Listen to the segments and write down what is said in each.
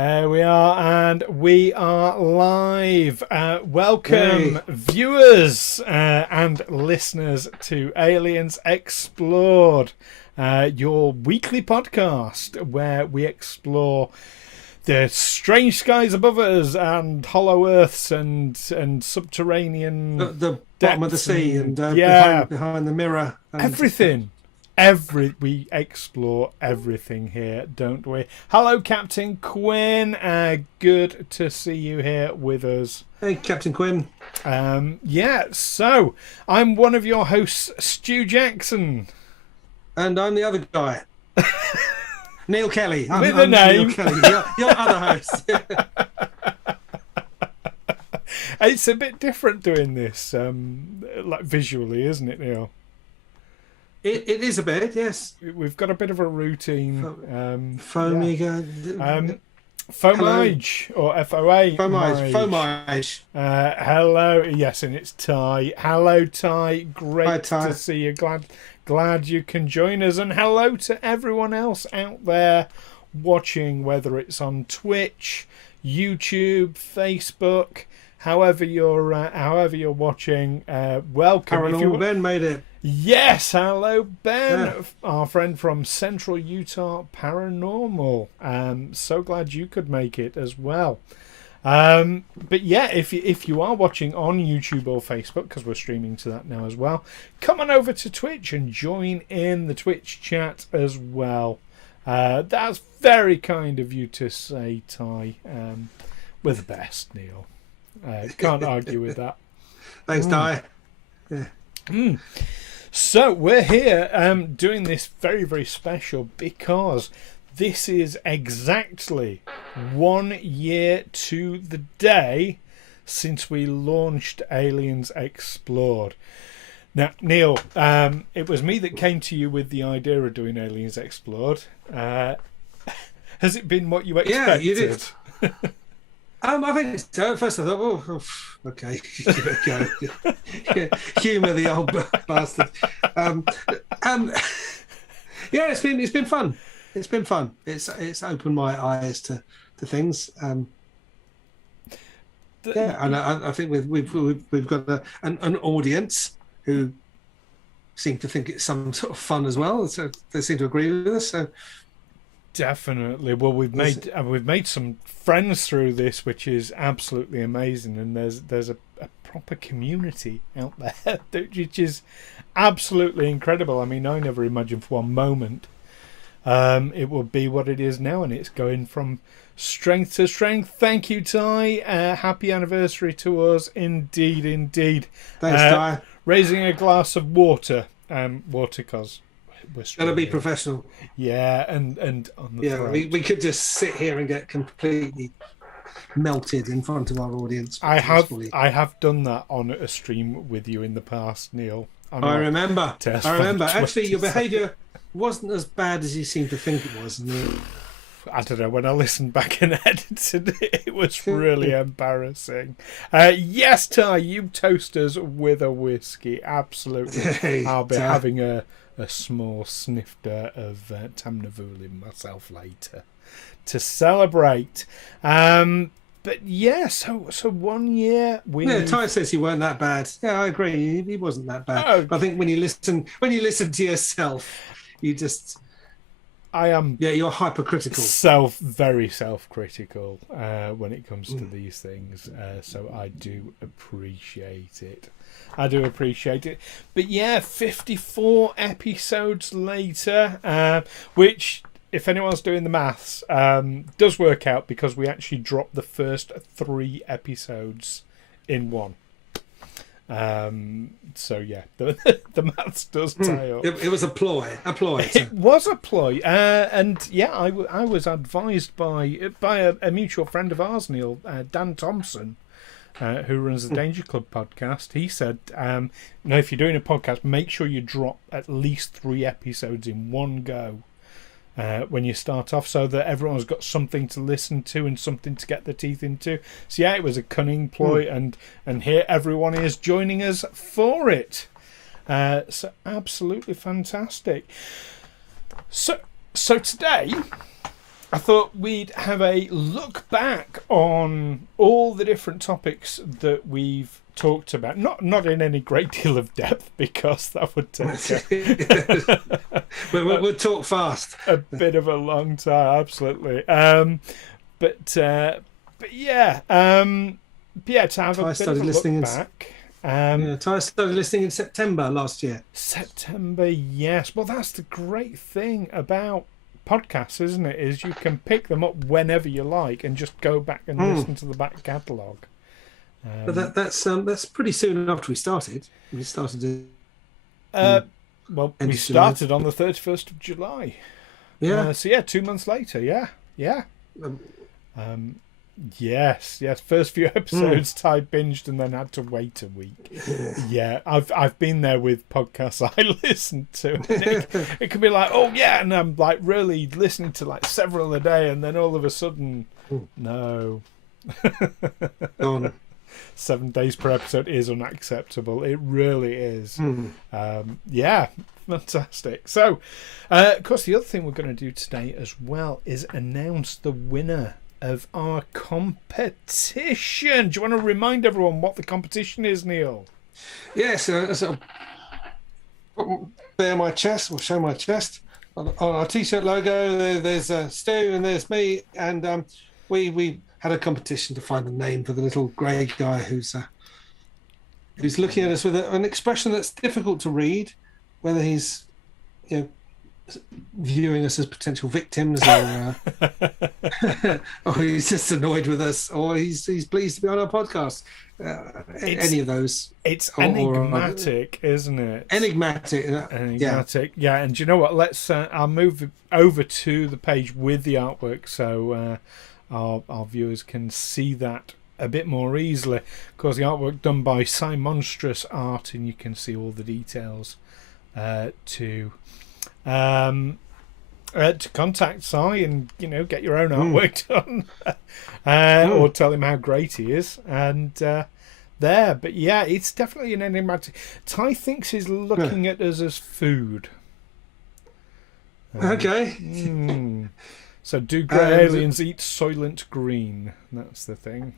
We are, and we are live. Welcome, viewers and listeners, to Aliens Explored, your weekly podcast where we explore the strange skies above us and hollow earths and subterranean the bottom of the sea and behind the mirror. And everything. We explore everything here, don't we? Hello, Captain Quinn. Good to see you here with us. Hey, Captain Quinn. So I'm one of your hosts, Stu Jackson. And I'm the other guy. Neil Kelly. With a name. Neil Kelly, your other host. It's a bit different doing this, like visually, isn't it, Neil? It is a bit, yes. We've got a bit of a routine. Fomage or FOA. Fomage. Hello. Yes, and it's Ty. Hello, Ty. Great Hi, Ty. to see you. Glad you can join us. And hello to everyone else out there watching, whether it's on Twitch, YouTube, Facebook, however you're watching. Welcome. Paranormal Ben made it. Yes, hello Ben, our friend from Central Utah Paranormal. So glad you could make it as well. But yeah, if you are watching on YouTube or Facebook, because we're streaming to that now as well, come on over to Twitch and join in the Twitch chat as well. That's very kind of you to say, Ty. We're the best, Neil. Can't argue with that. Thanks, Ty. Yeah. So we're here doing this very, very special because this is exactly 1 year to the day since we launched Aliens Explored. Now, Neil, it was me that came to you with the idea of doing Aliens Explored. Has it been what you expected? Yeah, you did. I think so. At first I thought, okay, give it a go. Humour the old bastard. Yeah, it's been fun. It's been fun. It's opened my eyes to things. And I think we've got an audience who seem to think it's some sort of fun as well. So they seem to agree with us. So. Definitely. Well, we've made some friends through this, which is absolutely amazing, and there's a proper community out there, which is absolutely incredible. I mean, I never imagined for one moment it would be what it is now, and it's going from strength to strength. Thank you, Ty. Happy anniversary to us, indeed. Thanks, Ty. Raising a glass of water, cause. Gotta be professional. Yeah, and on the throat. we could just sit here and get completely melted in front of our audience. I have done that on a stream with you in the past, Neil. I remember. Actually, your behaviour wasn't as bad as you seem to think it was. I don't know. When I listened back and edited it, it was really embarrassing. Yes, Ty, you toast us with a whiskey. Absolutely. I'll be having a small snifter of Tamnavulin myself later to celebrate. But yeah, so 1 year. Ty says you weren't that bad. Yeah, I agree. He wasn't that bad. I think when you listen to yourself, you just. I am. Yeah, you're hypercritical. Very self-critical when it comes to these things. So I do appreciate it. But yeah, 54 episodes later, which, if anyone's doing the maths, does work out because we actually dropped the first 3 episodes in one. So yeah, the maths does tie up. It was a ploy. It was a ploy, and yeah, I was advised by a mutual friend of ours, Neil, Dan Thompson, who runs the Danger Club podcast. He said, if you're doing a podcast, make sure you drop at least 3 episodes in one go. When you start off, so that everyone's got something to listen to and something to get their teeth into. So yeah, it was a cunning ploy, and here everyone is joining us for it. So absolutely fantastic. So today I thought we'd have a look back on all the different topics that we've talked about. Not in any great deal of depth, because that would take we'll talk fast. A bit of a long time, absolutely. But yeah, to have a bit of a look back. Ty started listening in September last year. September, yes. Well, that's the great thing about podcasts, isn't it? Is you can pick them up whenever you like and just go back and listen to the back catalogue. But that's pretty soon after we started. We started. We started on the 31st of July. Yeah. 2 months later. Yeah. Yes. First few episodes, Ty binged and then had to wait a week. Yeah, I've been there with podcasts I listened to. It can be like, oh yeah, and I'm like really listening to like several a day, and then all of a sudden, no. 7 days per episode is unacceptable. It really is. Yeah, fantastic. So, of course, the other thing we're going to do today as well is announce the winner of our competition. Do you want to remind everyone what the competition is, Neil? Yes, so bare my chest. We'll show my chest on our t-shirt logo. There's Stu and there's me, and we had a competition to find a name for the little grey guy who's looking at us with an expression that's difficult to read, whether he's viewing us as potential victims, or he's just annoyed with us, or he's pleased to be on our podcast. Any of those. It's enigmatic, isn't it? Enigmatic. Yeah. And do you know what? Let's. I'll move over to the page with the artwork, so our viewers can see that a bit more easily. Of course, the artwork done by Monstrous Art, and you can see all the details to contact Cy and get your own artwork done, or tell him how great he is, and there. But yeah, it's definitely an enigmatic. Ty thinks he's looking at us as food. Okay. So do grey aliens eat Soylent Green? That's the thing.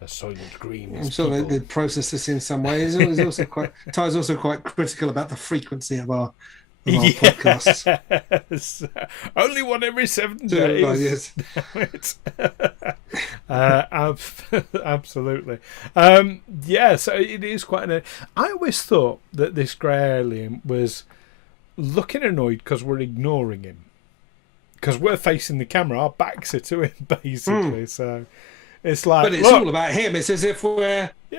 A Soylent Green is I'm sure they process this in some ways. Ty's also quite critical about the frequency of our podcasts. Only one every 7 days. Absolutely. So it is quite an. I always thought that this grey alien was looking annoyed because we're ignoring him. Because we're facing the camera, our backs are to him, basically. So it's like, but it's all about him. It's as if we're you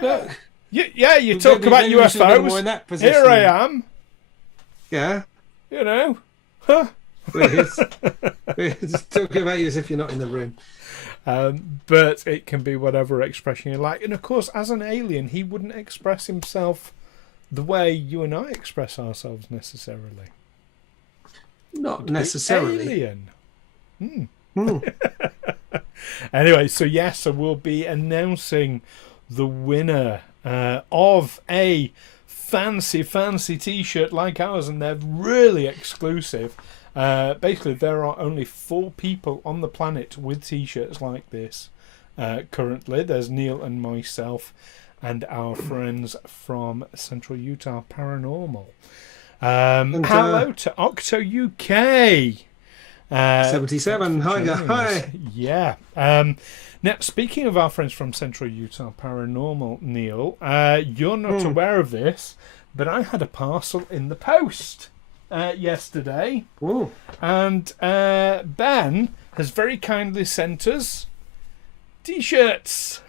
talk about UFOs. Here I am. Yeah. Huh? We're just talking about you as if you're not in the room. But it can be whatever expression you like. And of course, as an alien, he wouldn't express himself the way you and I express ourselves necessarily. Not necessarily. Alien. Anyway, so we'll be announcing the winner of a fancy t-shirt like ours, and they're really exclusive. Basically, there are only 4 people on the planet with t-shirts like this currently. There's Neil and myself and our friends from Central Utah Paranormal. Hello to Octo UK 77. Hi. Yeah. Now, speaking of our friends from Central Utah Paranormal, Neil, you're not aware of this, but I had a parcel in the post yesterday. Ooh. And Ben has very kindly sent us t-shirts.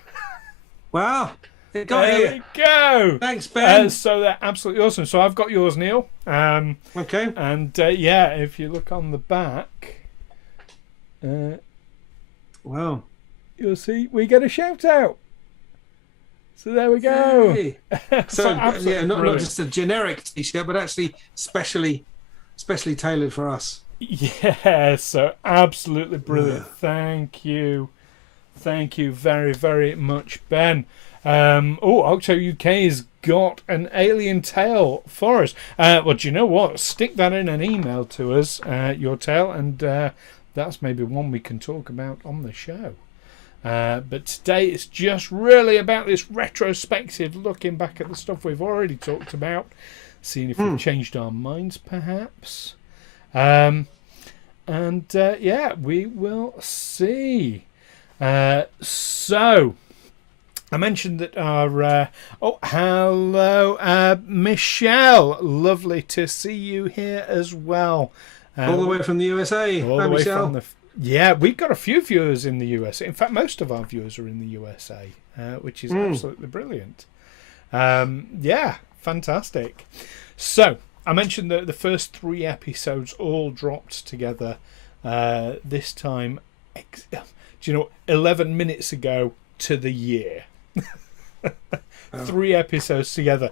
Wow. There we go. Thanks, Ben. So they're absolutely awesome. So I've got yours, Neil. Okay. And if you look on the back, wow, you'll see we get a shout out. So there we go. Hey. So not just a generic t-shirt, but actually specially tailored for us. Yeah. So absolutely brilliant. Thank you very, very much, Ben. Octo UK's got an alien tale for us. Well, do you know what? Stick that in an email to us, your tale, and that's maybe one we can talk about on the show. But today it's just really about this retrospective, looking back at the stuff we've already talked about, seeing if we've changed our minds perhaps. Yeah, we will see. So I mentioned that our hello, Michelle, lovely to see you here as well, all the way from the USA. all Hi, the way Michelle. from the yeah, we've got a few viewers in the USA. In fact, most of our viewers are in the USA, which is absolutely brilliant. Yeah, fantastic. So I mentioned that the first 3 episodes all dropped together this time, 11 minutes ago to the year. 3 episodes together.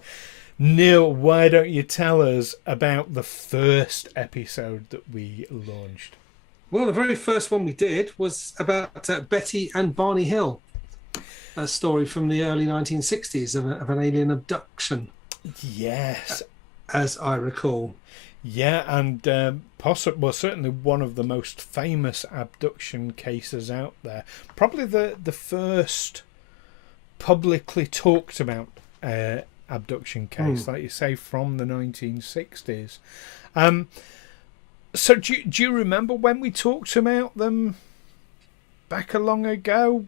Neil, why don't you tell us about the first episode that we launched? Well, the very first one we did was about Betty and Barney Hill, a story from the early 1960s of an alien abduction. Yes. As I recall. Yeah, and certainly one of the most famous abduction cases out there. Probably the first publicly talked about abduction case, like you say, from the 1960s. So do you remember when we talked about them back a long ago?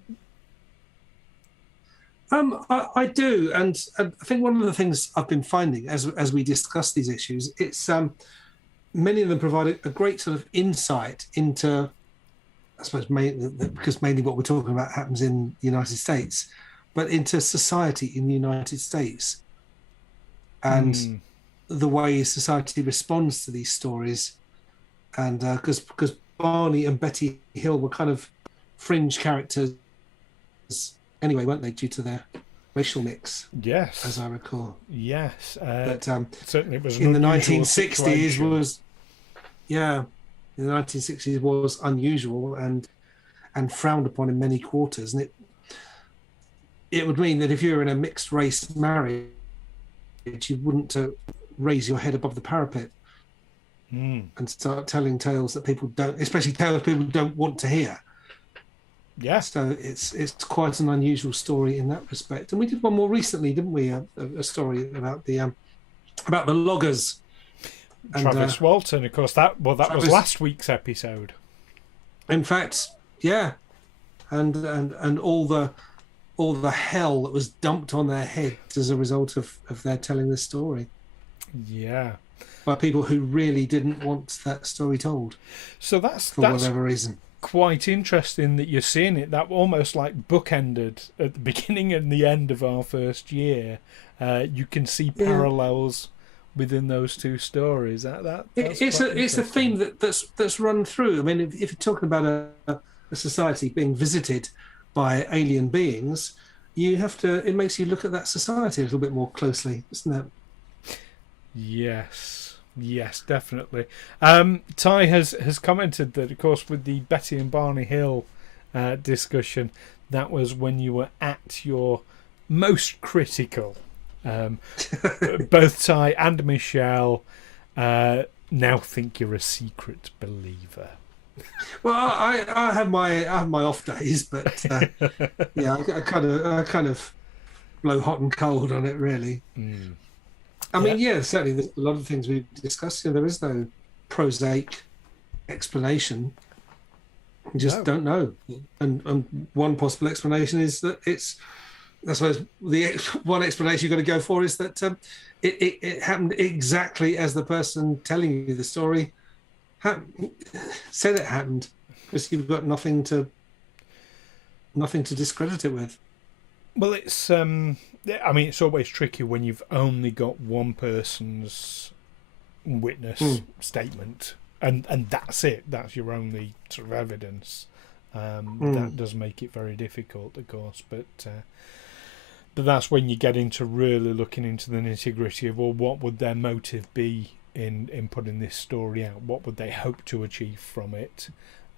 I do, and I think one of the things I've been finding as we discuss these issues, it's many of them provide a great sort of insight into, I suppose, because mainly what we're talking about happens in the United States, but into society in the United States, and the way society responds to these stories. And because Barney and Betty Hill were kind of fringe characters anyway, weren't they, due to their racial mix? Yes, as I recall. Yes, but certainly it was in the 1960s situation. in the 1960s was unusual and frowned upon in many quarters, and it would mean that if you're in a mixed race marriage, you wouldn't raise your head above the parapet and start telling tales that people don't, especially tales people don't want to hear. Yeah. So it's quite an unusual story in that respect. And we did one more recently, didn't we? A story about the loggers. Travis Walton, of course. That was last week's episode. In fact, yeah, and all the hell that was dumped on their heads as a result of their telling this story. Yeah. By people who really didn't want that story told. So that's whatever reason. Quite interesting that you're seeing it. That almost like bookended at the beginning and the end of our first year. You can see parallels within those two stories. It's a theme that's run through. I mean, if you're talking about a society being visited by alien beings, it makes you look at that society a little bit more closely, isn't it? Yes, definitely. Ty has commented that, of course, with the Betty and Barney Hill discussion, that was when you were at your most critical. Both Ty and Michelle now think you're a secret believer. Well, I have my off days, but yeah, I kind of blow hot and cold on it, really. I mean, certainly there's a lot of things we've discussed here. There is no prosaic explanation. You just don't know. And one possible explanation is that I suppose the one explanation you've got to go for is that it happened exactly as the person telling you the story said it happened, because you've got nothing to discredit it with. Well, it's it's always tricky when you've only got one person's witness statement, and that's it. That's your only sort of evidence. That does make it very difficult, of course. But that's when you get into really looking into the nitty-gritty of, well, what would their motive be in putting this story out? What would they hope to achieve from it?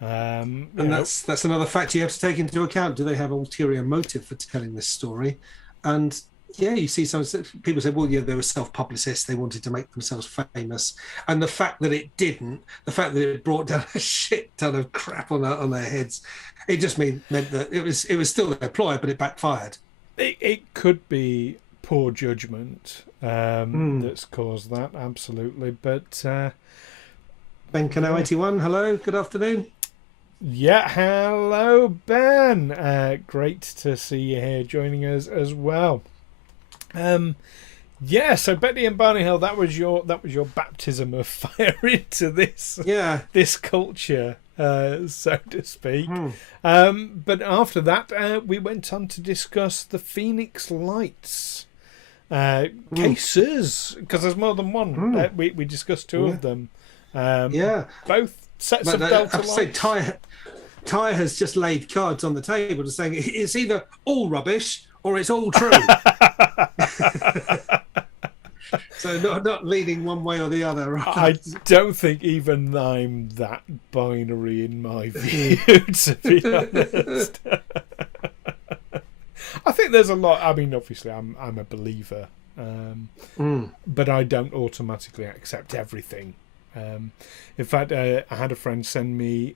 And that's another factor you have to take into account. Do they have ulterior motive for telling this story? And yeah, you see some people say, well, yeah, they were self-publicists. They wanted to make themselves famous. And the fact that it didn't, the fact that it brought down a shit ton of crap on their heads, it just meant that it was still their ploy, but it backfired. It could be poor judgment that's caused that, absolutely. But Ben Cano 81, hello, good afternoon. Yeah, hello, Ben. Great to see you here joining us as well. Yeah, so Betty and Barney Hill, that was your baptism of fire into this culture, so to speak. But after that, we went on to discuss the Phoenix Lights cases, because there's more than one. We discussed two of them. Both sets of Delta lights. Ty has just laid cards on the table, saying it's either all rubbish or it's all true. So not leaning one way or the other. Right? I don't think even I'm that binary in my view, to be honest. I think there's a lot. I mean, obviously, I'm a believer, but I don't automatically accept everything. In fact, I had a friend send me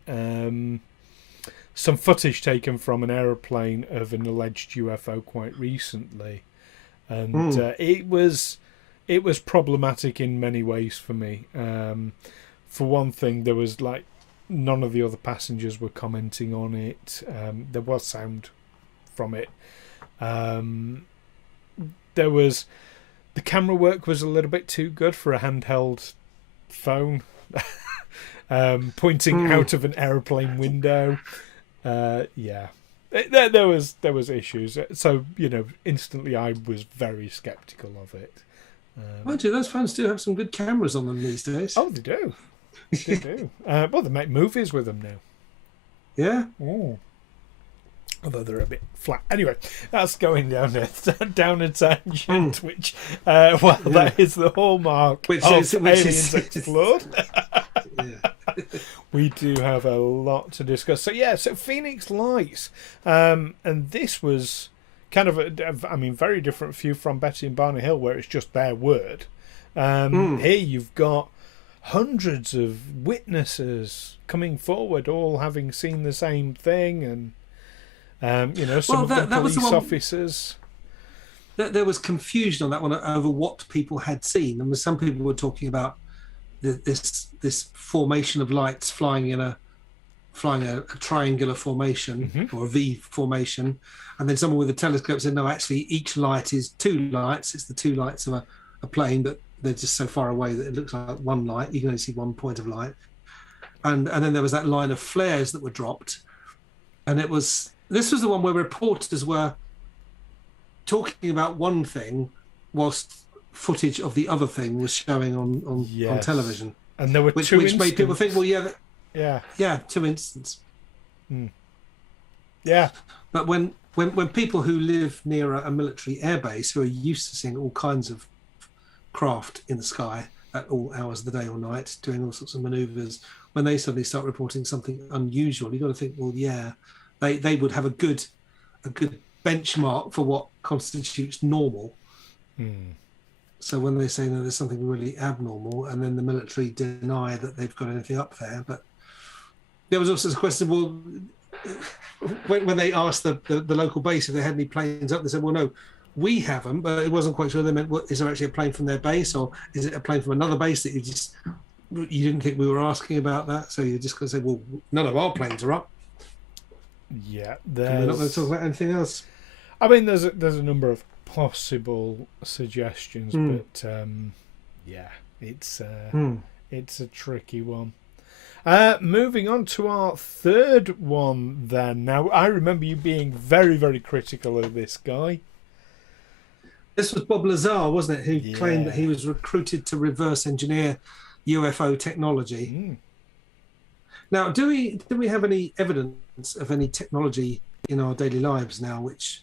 some footage taken from an aeroplane of an alleged UFO quite recently, and it was problematic in many ways for me. For one thing, there was none of the other passengers were commenting on it. There was sound from it. There was the camera work was a little bit too good for a handheld phone, pointing out of an aeroplane window. There was issues. So instantly I was very skeptical of it. Mind you, those phones do have some good cameras on them these days. Oh, they do. They do. Well, they make movies with them now. Yeah. Oh. Although they're a bit flat. Anyway, that's going down a tangent, which, that is the hallmark of Aliens Explored. We do have a lot to discuss. So Phoenix Lights. And this was kind of very different view from Betty and Barney Hill, where it's just their word. Here you've got hundreds of witnesses coming forward, all having seen the same thing, and some of the police officers. There was confusion on that one over what people had seen, and some people were talking about this formation of lights flying a triangular formation or a V formation, and then someone with a telescope said no, actually each light is two lights. It's the two lights of a plane, but they're just so far away that it looks like one light. You can only see one point of light, and then there was that line of flares that were dropped, and this was the one where reporters were talking about one thing whilst footage of the other thing was showing on television. And there were which made people think, well, two incidents. Yeah. But when people who live near a military airbase, who are used to seeing all kinds of craft in the sky at all hours of the day or night, doing all sorts of manoeuvres, when they suddenly start reporting something unusual, you've got to think, well, yeah, they would have a good benchmark for what constitutes normal. So when they say no, there's something really abnormal, and then the military deny that they've got anything up there. But there was also a question, well, when they asked the local base if they had any planes up, they said, well, no, we have them, but it wasn't quite sure. They meant, well, is there actually a plane from their base, or is it a plane from another base that you didn't think we were asking about that? So you're just going to say, well, none of our planes are up. Yeah, we're not going to talk about anything else. I mean, there's a number of possible suggestions, but it's a tricky one. Moving on to our third one then. Now, I remember you being very, very critical of this guy. This was Bob Lazar, wasn't it, who claimed that he was recruited to reverse engineer UFO technology. Now, do we have any evidence of any technology in our daily lives now which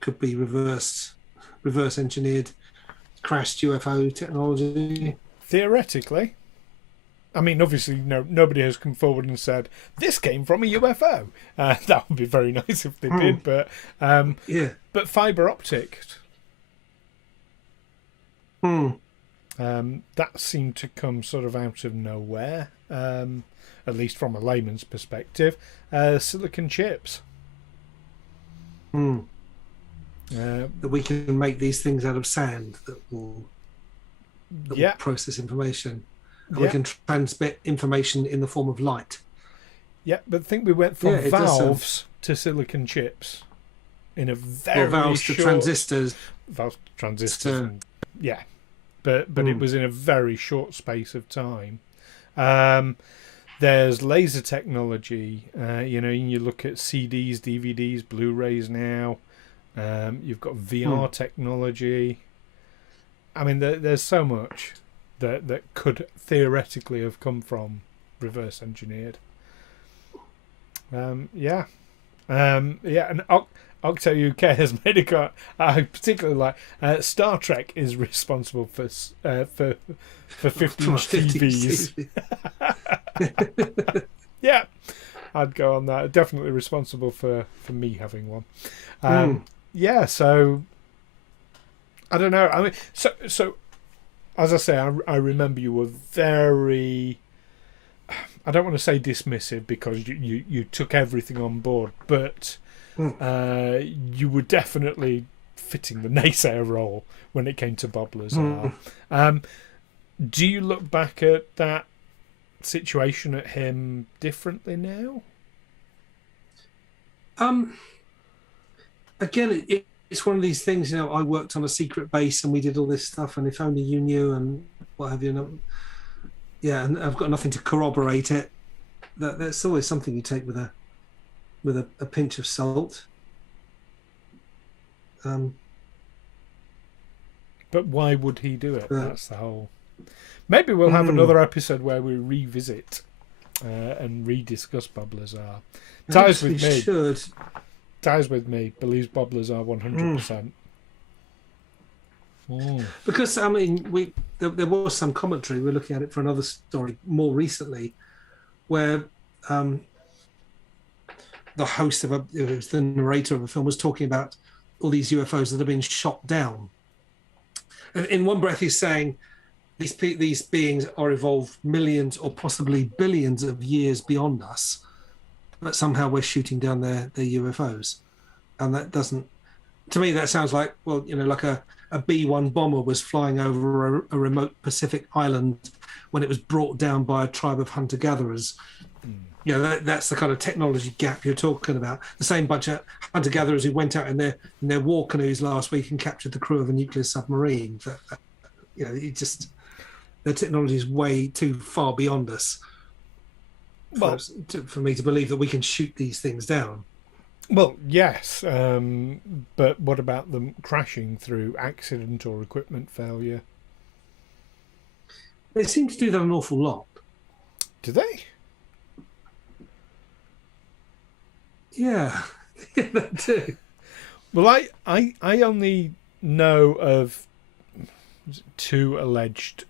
could be reverse engineered, crashed UFO technology? Theoretically. I mean, obviously, nobody has come forward and said, this came from a UFO. That would be very nice if they did, but fibre optic That seemed to come sort of out of nowhere, at least from a layman's perspective. Silicon chips. That we can make these things out of sand that will process information. And we can transmit information in the form of light. Yeah, but I think we went from valves to silicon chips in a very valves to transistors. Valves to transistors. Yeah. But it was in a very short space of time. There's laser technology. You look at CDs, DVDs, Blu-rays now. You've got VR technology. I mean, there's so much that could theoretically have come from reverse engineered. And Octo UK has made a cut. I particularly like Star Trek is responsible for 50 TVs. Yeah, I'd go on that. Definitely responsible for me having one. Yeah, so I don't know. I mean, so as I say, I remember you were very. I don't want to say dismissive because you took everything on board, but you were definitely fitting the naysayer role when it came to Bob Lazar. Do you look back at that situation at him differently now? Again, it's one of these things. I worked on a secret base and we did all this stuff, and if only you knew and what have you. And I've got nothing to corroborate it. That's always something you take with a pinch of salt. But why would he do it? That's the whole. Maybe we'll have another episode where we revisit and rediscuss Bob Lazar. Ties with me. Should. Ties with me. Believes Bob Lazar 100%. Because I mean, there was some commentary. We're looking at it for another story more recently, where the host of the narrator of a film was talking about all these UFOs that have been shot down. And in one breath, he's saying these beings are evolved millions or possibly billions of years beyond us, but somehow we're shooting down their UFOs, and that doesn't. To me, that sounds like like a B-1 bomber was flying over a remote Pacific island when it was brought down by a tribe of hunter-gatherers. That's the kind of technology gap you're talking about. The same bunch of hunter-gatherers who went out in their war canoes last week and captured the crew of a nuclear submarine. The technology is way too far beyond us for me to believe that we can shoot these things down. Well, yes, but what about them crashing through accident or equipment failure? They seem to do that an awful lot. Do they? Yeah, they do. Well, I only know of 2 alleged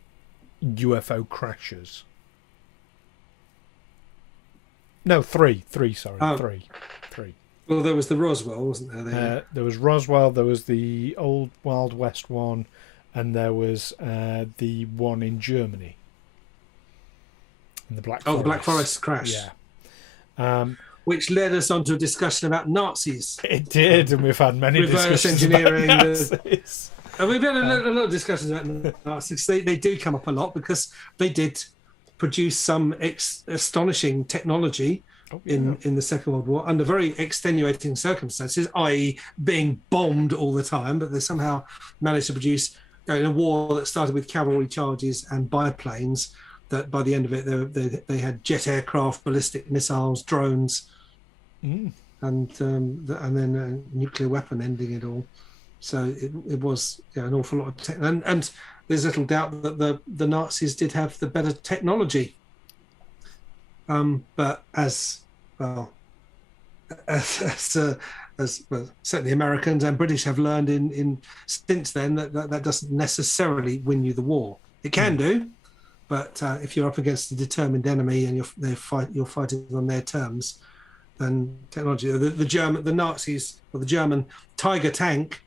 UFO crashes. No, 3. 3, sorry. 3. Well, there was the Roswell, wasn't there? There was Roswell, there was the old Wild West one, and there was the one in Germany. In the Black Forest. The Black Forest crash. Yeah. Which led us on to a discussion about Nazis. It did, and we've had many reverse discussions engineering. about Nazis. And we've had a lot of discussions about Nazis. They do come up a lot because they did produce some astonishing technology in the Second World War under very extenuating circumstances, i.e. being bombed all the time, but they somehow managed to produce in a war that started with cavalry charges and biplanes, that by the end of it they had jet aircraft, ballistic missiles, drones, and then a nuclear weapon ending it all. So it was an awful lot of tech, and there's little doubt that the Nazis did have the better technology. But as certainly Americans and British have learned in since then that doesn't necessarily win you the war. It can do, but if you're up against a determined enemy and you're fighting on their terms, then technology. The Nazis or the German Tiger tank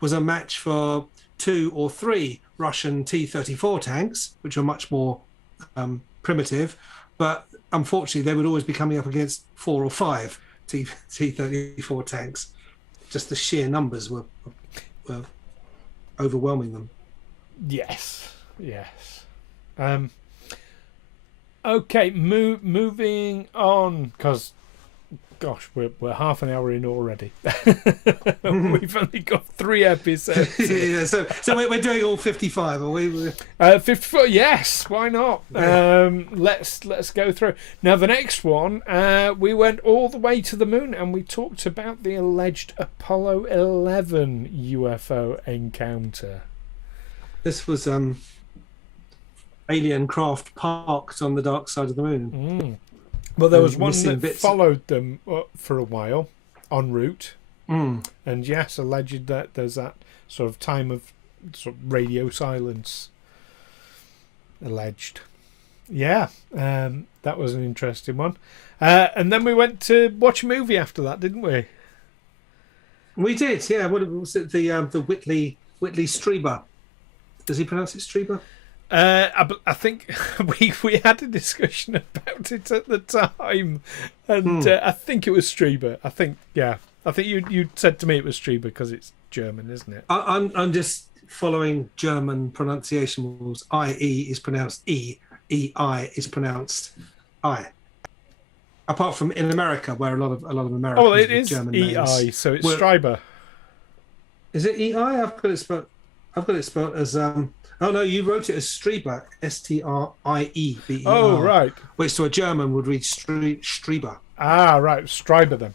was a match for 2 or 3 Russian T-34 tanks, which are much more primitive, but unfortunately they would always be coming up against 4 or 5 T-34 tanks. Just the sheer numbers were overwhelming them. Yes. Okay, moving on, because gosh, we're half an hour in already. We've only got 3 episodes. Yeah, so we're doing all 55, are we? 54, yes, why not? Yeah. Let's go through. Now, the next one, we went all the way to the moon, and we talked about the alleged Apollo 11 UFO encounter. This was alien craft parked on the dark side of the moon. Well, there was one that bits. followed them for a while en route, Mm. and yes, alleged that there's that sort of time of sort of radio silence. Alleged, yeah, that was an interesting one. And then we went to watch a movie after that, didn't we? We did, yeah. What was it? The Whitley Strieber. Does he pronounce it Strieber? I think we had a discussion about it at the time, and I think it was Strieber. I think you said to me it was Strieber because it's German, isn't it? I'm just following German pronunciation rules. I-E is pronounced E. E-I is pronounced I. Apart from in America, where a lot of Americans Oh, it with is German E-I, names. so it's Strieber. Is it E-I? I've got it spelled as oh no, you wrote it as Strieber, S-T-R-I-E-B-E-R. Oh, right. Which to a German would read Strieber. Ah, right, Strieber then.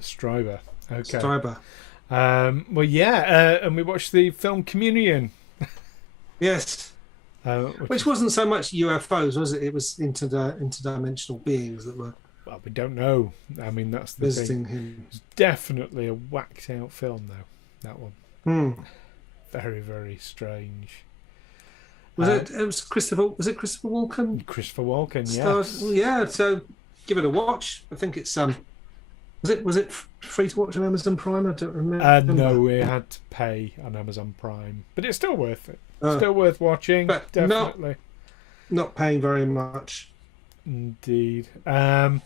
Strieber. Okay. Strieber. Well, yeah, and we watched the film Communion. Yes. Which wasn't so much UFOs, was it? It was interdimensional beings that were. Well, we don't know. I mean, that's the visiting thing. him. It's definitely a whacked out film, though. That one. Very, very strange. Was it Christopher? Was it Christopher Walken? Christopher Walken, Stars, yes. yeah. So give it a watch. I think it's Was it free to watch on Amazon Prime? I don't remember. No, we had to pay on Amazon Prime, but it's still worth it. Still worth watching, but definitely. Not paying very much. Indeed. And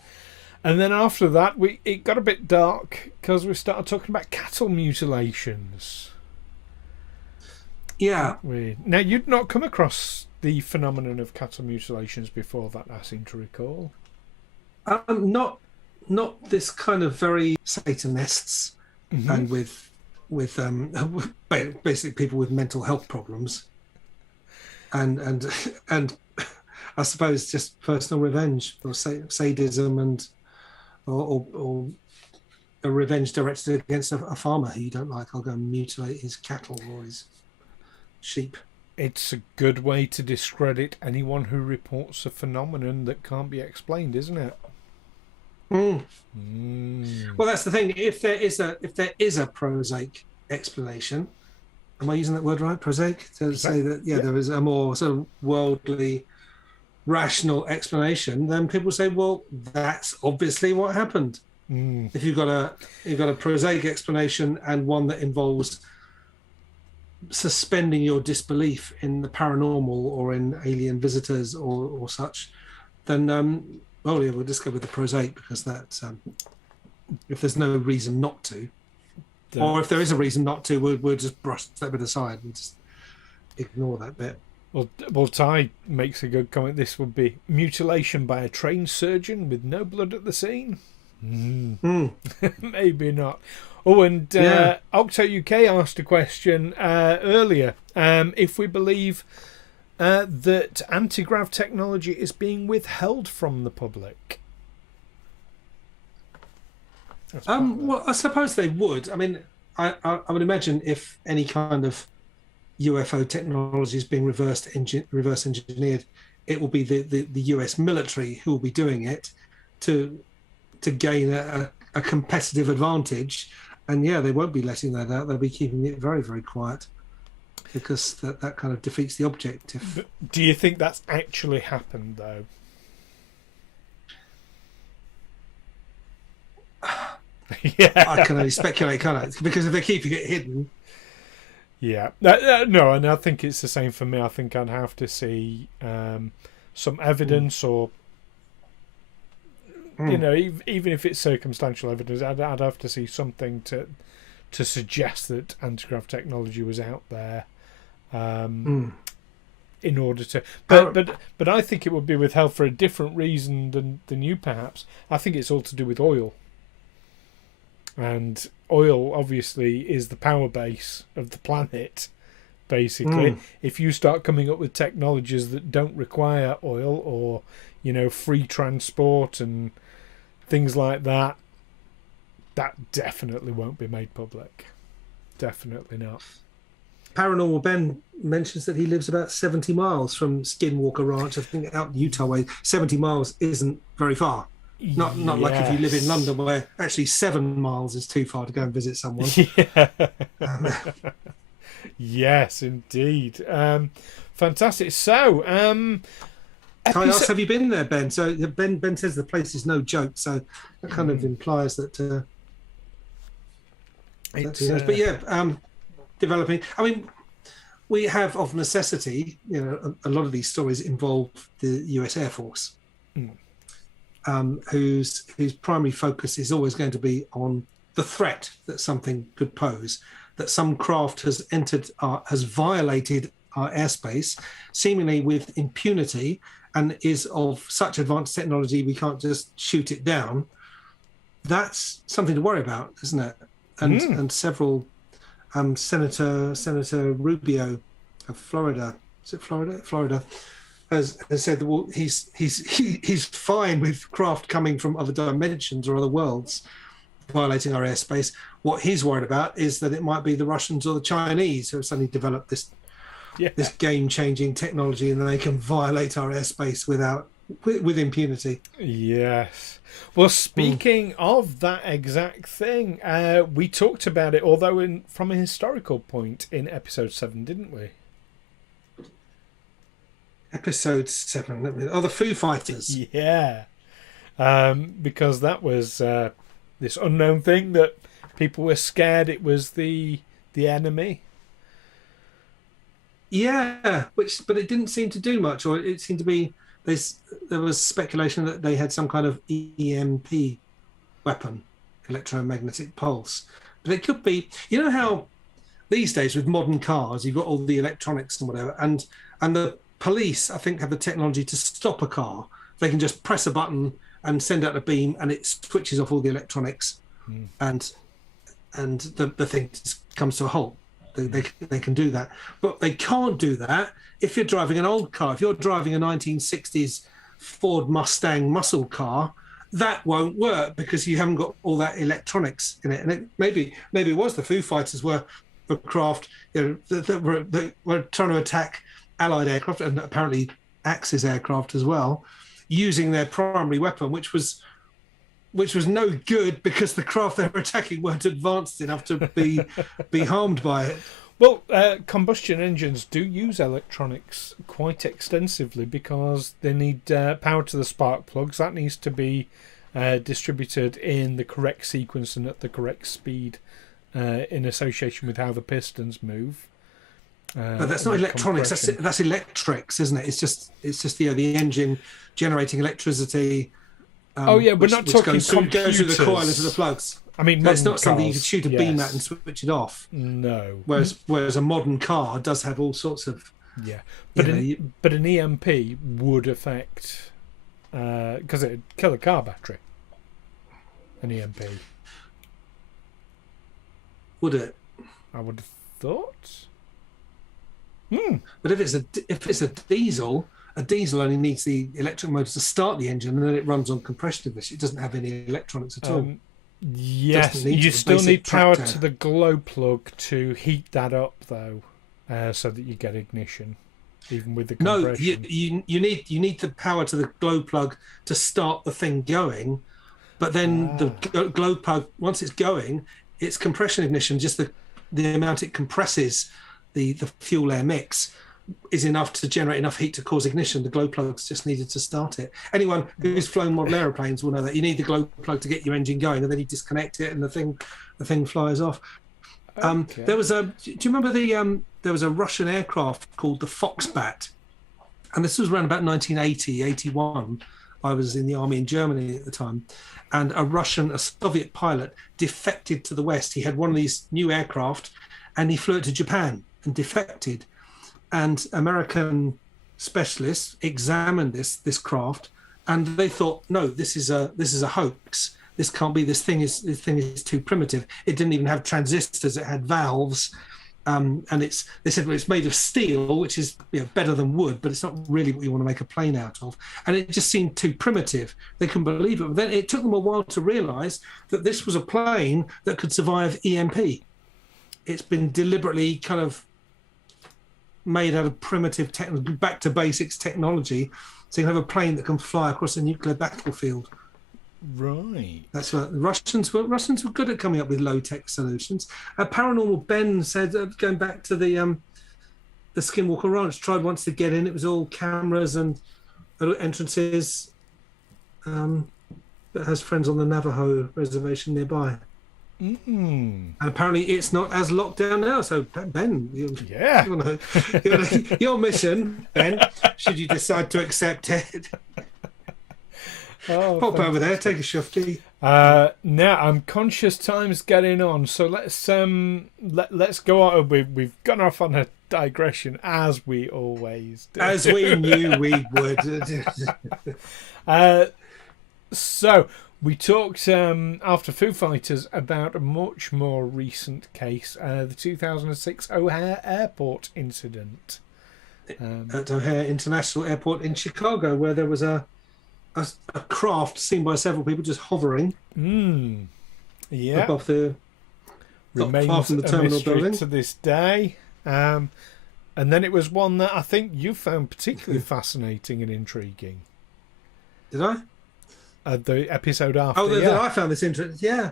then after that, it got a bit dark because we started talking about cattle mutilations. Yeah. Now, you'd not come across the phenomenon of cattle mutilations before that, I seem to recall. Not this kind of very Satanists and with basically people with mental health problems, and I suppose just personal revenge or sadism and or a revenge directed against a farmer who you don't like. I'll go and mutilate his cattle or his sheep. It's a good way to discredit anyone who reports a phenomenon that can't be explained, isn't it? Well, that's the thing. If there is a prosaic explanation, am I using that word right? Prosaic to say that there is a more sort of worldly, rational explanation. Then people say, well, that's obviously what happened. If you've got a prosaic explanation and one that involves suspending your disbelief in the paranormal or in alien visitors or such, then we'll just go with the prosaic because that's if there's no reason not to, or if there is a reason not to, we'll just brush that bit aside and just ignore that bit. Well, Ty makes a good comment. This would be mutilation by a trained surgeon with no blood at the scene. Maybe not. Oh, and Octo UK asked a question earlier. If we believe that anti-grav technology is being withheld from the public. Well, I suppose they would. I mean, I would imagine if any kind of UFO technology is being reverse engineered, it will be the US military who will be doing it to gain a competitive advantage. And they won't be letting that out. They'll be keeping it very, very quiet because that kind of defeats the objective. But do you think that's actually happened, though? I can only speculate, can't I? Because if they're keeping it hidden, Yeah. No, and I think it's the same for me. I think I'd have to see some evidence, or even if it's circumstantial evidence, I'd have to see something to suggest that anti-grav technology was out there. In order to, but I think it would be withheld for a different reason than you perhaps. I think it's all to do with oil, and oil obviously is the power base of the planet. Basically, if you start coming up with technologies that don't require oil, or free transport and things like that, that definitely won't be made public. Definitely not. Paranormal Ben mentions that he lives about 70 miles from Skinwalker Ranch, I think out in Utah way. 70 miles isn't very far. Not like if you live in London, where actually 7 miles is too far to go and visit someone. Yeah. Yes, indeed. Fantastic. So, can I ask, have you been there, Ben? So Ben says the place is no joke, so that kind of implies that... but yeah... developing. I mean, we have of necessity, a lot of these stories involve the US Air Force, whose primary focus is always going to be on the threat that something could pose, that some craft has violated our airspace, seemingly with impunity, and is of such advanced technology we can't just shoot it down. That's something to worry about, isn't it? And several... Senator Rubio of Florida, is it Florida? Florida has said that, well, he's fine with craft coming from other dimensions or other worlds violating our airspace. What he's worried about is that it might be the Russians or the Chinese who have suddenly developed this game-changing technology, and they can violate our airspace with impunity. Yes. Well, speaking of that exact thing, we talked about it, although from a historical point, in episode 7, didn't we? Episode 7. The Foo Fighters. Yeah. Because that was this unknown thing that people were scared it was the enemy. Yeah, but it didn't seem to do much, or it seemed to be... There was speculation that they had some kind of EMP weapon, electromagnetic pulse. But it could be, how these days with modern cars, you've got all the electronics and whatever, and the police, I think, have the technology to stop a car. They can just press a button and send out a beam, and it switches off all the electronics, and the thing just comes to a halt. They can do that, but they can't do that if you're driving an old car. If you're driving a 1960s Ford Mustang muscle car, that won't work because you haven't got all that electronics in it. And maybe it was the Foo Fighters were the craft that were trying to attack Allied aircraft, and apparently Axis aircraft as well, using their primary weapon, which was no good because the craft they were attacking weren't advanced enough to be harmed by it. Well, combustion engines do use electronics quite extensively because they need power to the spark plugs. That needs to be distributed in the correct sequence and at the correct speed in association with how the pistons move. But that's not electronics. That's electrics, isn't it? It's just the engine generating electricity. We're not talking goes through the coil into the plugs. I mean, it's not something you could shoot a beam at and switch it off. No. Whereas a modern car does have all sorts of... Yeah. But an EMP would affect... because it'd kill a car battery. An EMP. Would it? I would have thought. But if it's a diesel... A diesel only needs the electric motor to start the engine, and then it runs on compression. It doesn't have any electronics at all. Yes, you still need power to the glow plug to heat that up, though, so that you get ignition, even with the compression. No, you need the power to the glow plug to start the thing going, but then the glow plug, once it's going, it's compression ignition. Just the amount it compresses the fuel air mix is enough to generate enough heat to cause ignition. The glow plugs just needed to start it. Anyone who's flown model aeroplanes will know that you need the glow plug to get your engine going, and then you disconnect it and the thing flies off. Okay. There was a. Do you remember there was a Russian aircraft called the Foxbat, and this was around about 1980, 81. I was in the army in Germany at the time, and a Soviet pilot defected to the West. He had one of these new aircraft, and he flew it to Japan and defected. And American specialists examined this craft, and they thought, no, this is a hoax. This can't be. This thing is too primitive. It didn't even have transistors. It had valves, and they said, well, it's made of steel, which is better than wood, but it's not really what you want to make a plane out of. And it just seemed too primitive. They couldn't believe it. But then it took them a while to realise that this was a plane that could survive EMP. It's been deliberately kind of made out of primitive technology, back to basics technology, so you can have a plane that can fly across a nuclear battlefield. Right. That's what the Russians were good at coming up with low-tech solutions. Paranormal Ben said, going back to the Skinwalker Ranch, tried once to get in. It was all cameras and entrances, but has friends on the Navajo reservation nearby. And apparently it's not as locked down now. So Ben, your mission, Ben, should you decide to accept it, pop over there, take a shufty. Now I'm conscious time's getting on, so let's go on. We've gone off on a digression, as we always do, as we knew we would. So we talked after Foo Fighters about a much more recent case, the 2006 O'Hare Airport incident. At O'Hare International Airport in Chicago, where there was a craft seen by several people just hovering above the remains far from the terminal mystery building to this day. And then it was one that I think you found particularly fascinating and intriguing. Did I? The episode after. I found this interesting. Yeah.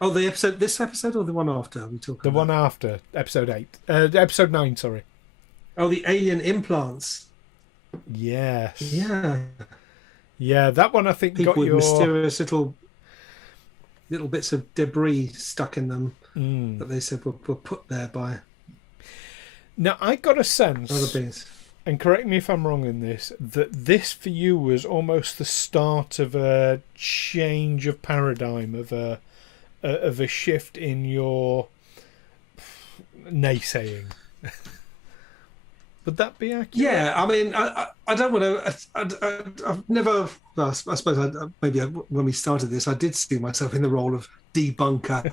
Oh, this episode or the one after? We talking the about? One after episode 8, episode 9. Sorry. Oh, the alien implants. Yes. Yeah, that one I think people got with your mysterious little bits of debris stuck in them that they said were put there by. Now I got a sense, other beings. And correct me if I'm wrong in this, that this for you was almost the start of a change of paradigm, of a shift in your naysaying. Would that be accurate? Yeah, I mean, I don't want to. I've never. Well, I suppose maybe when we started this, I did see myself in the role of debunker.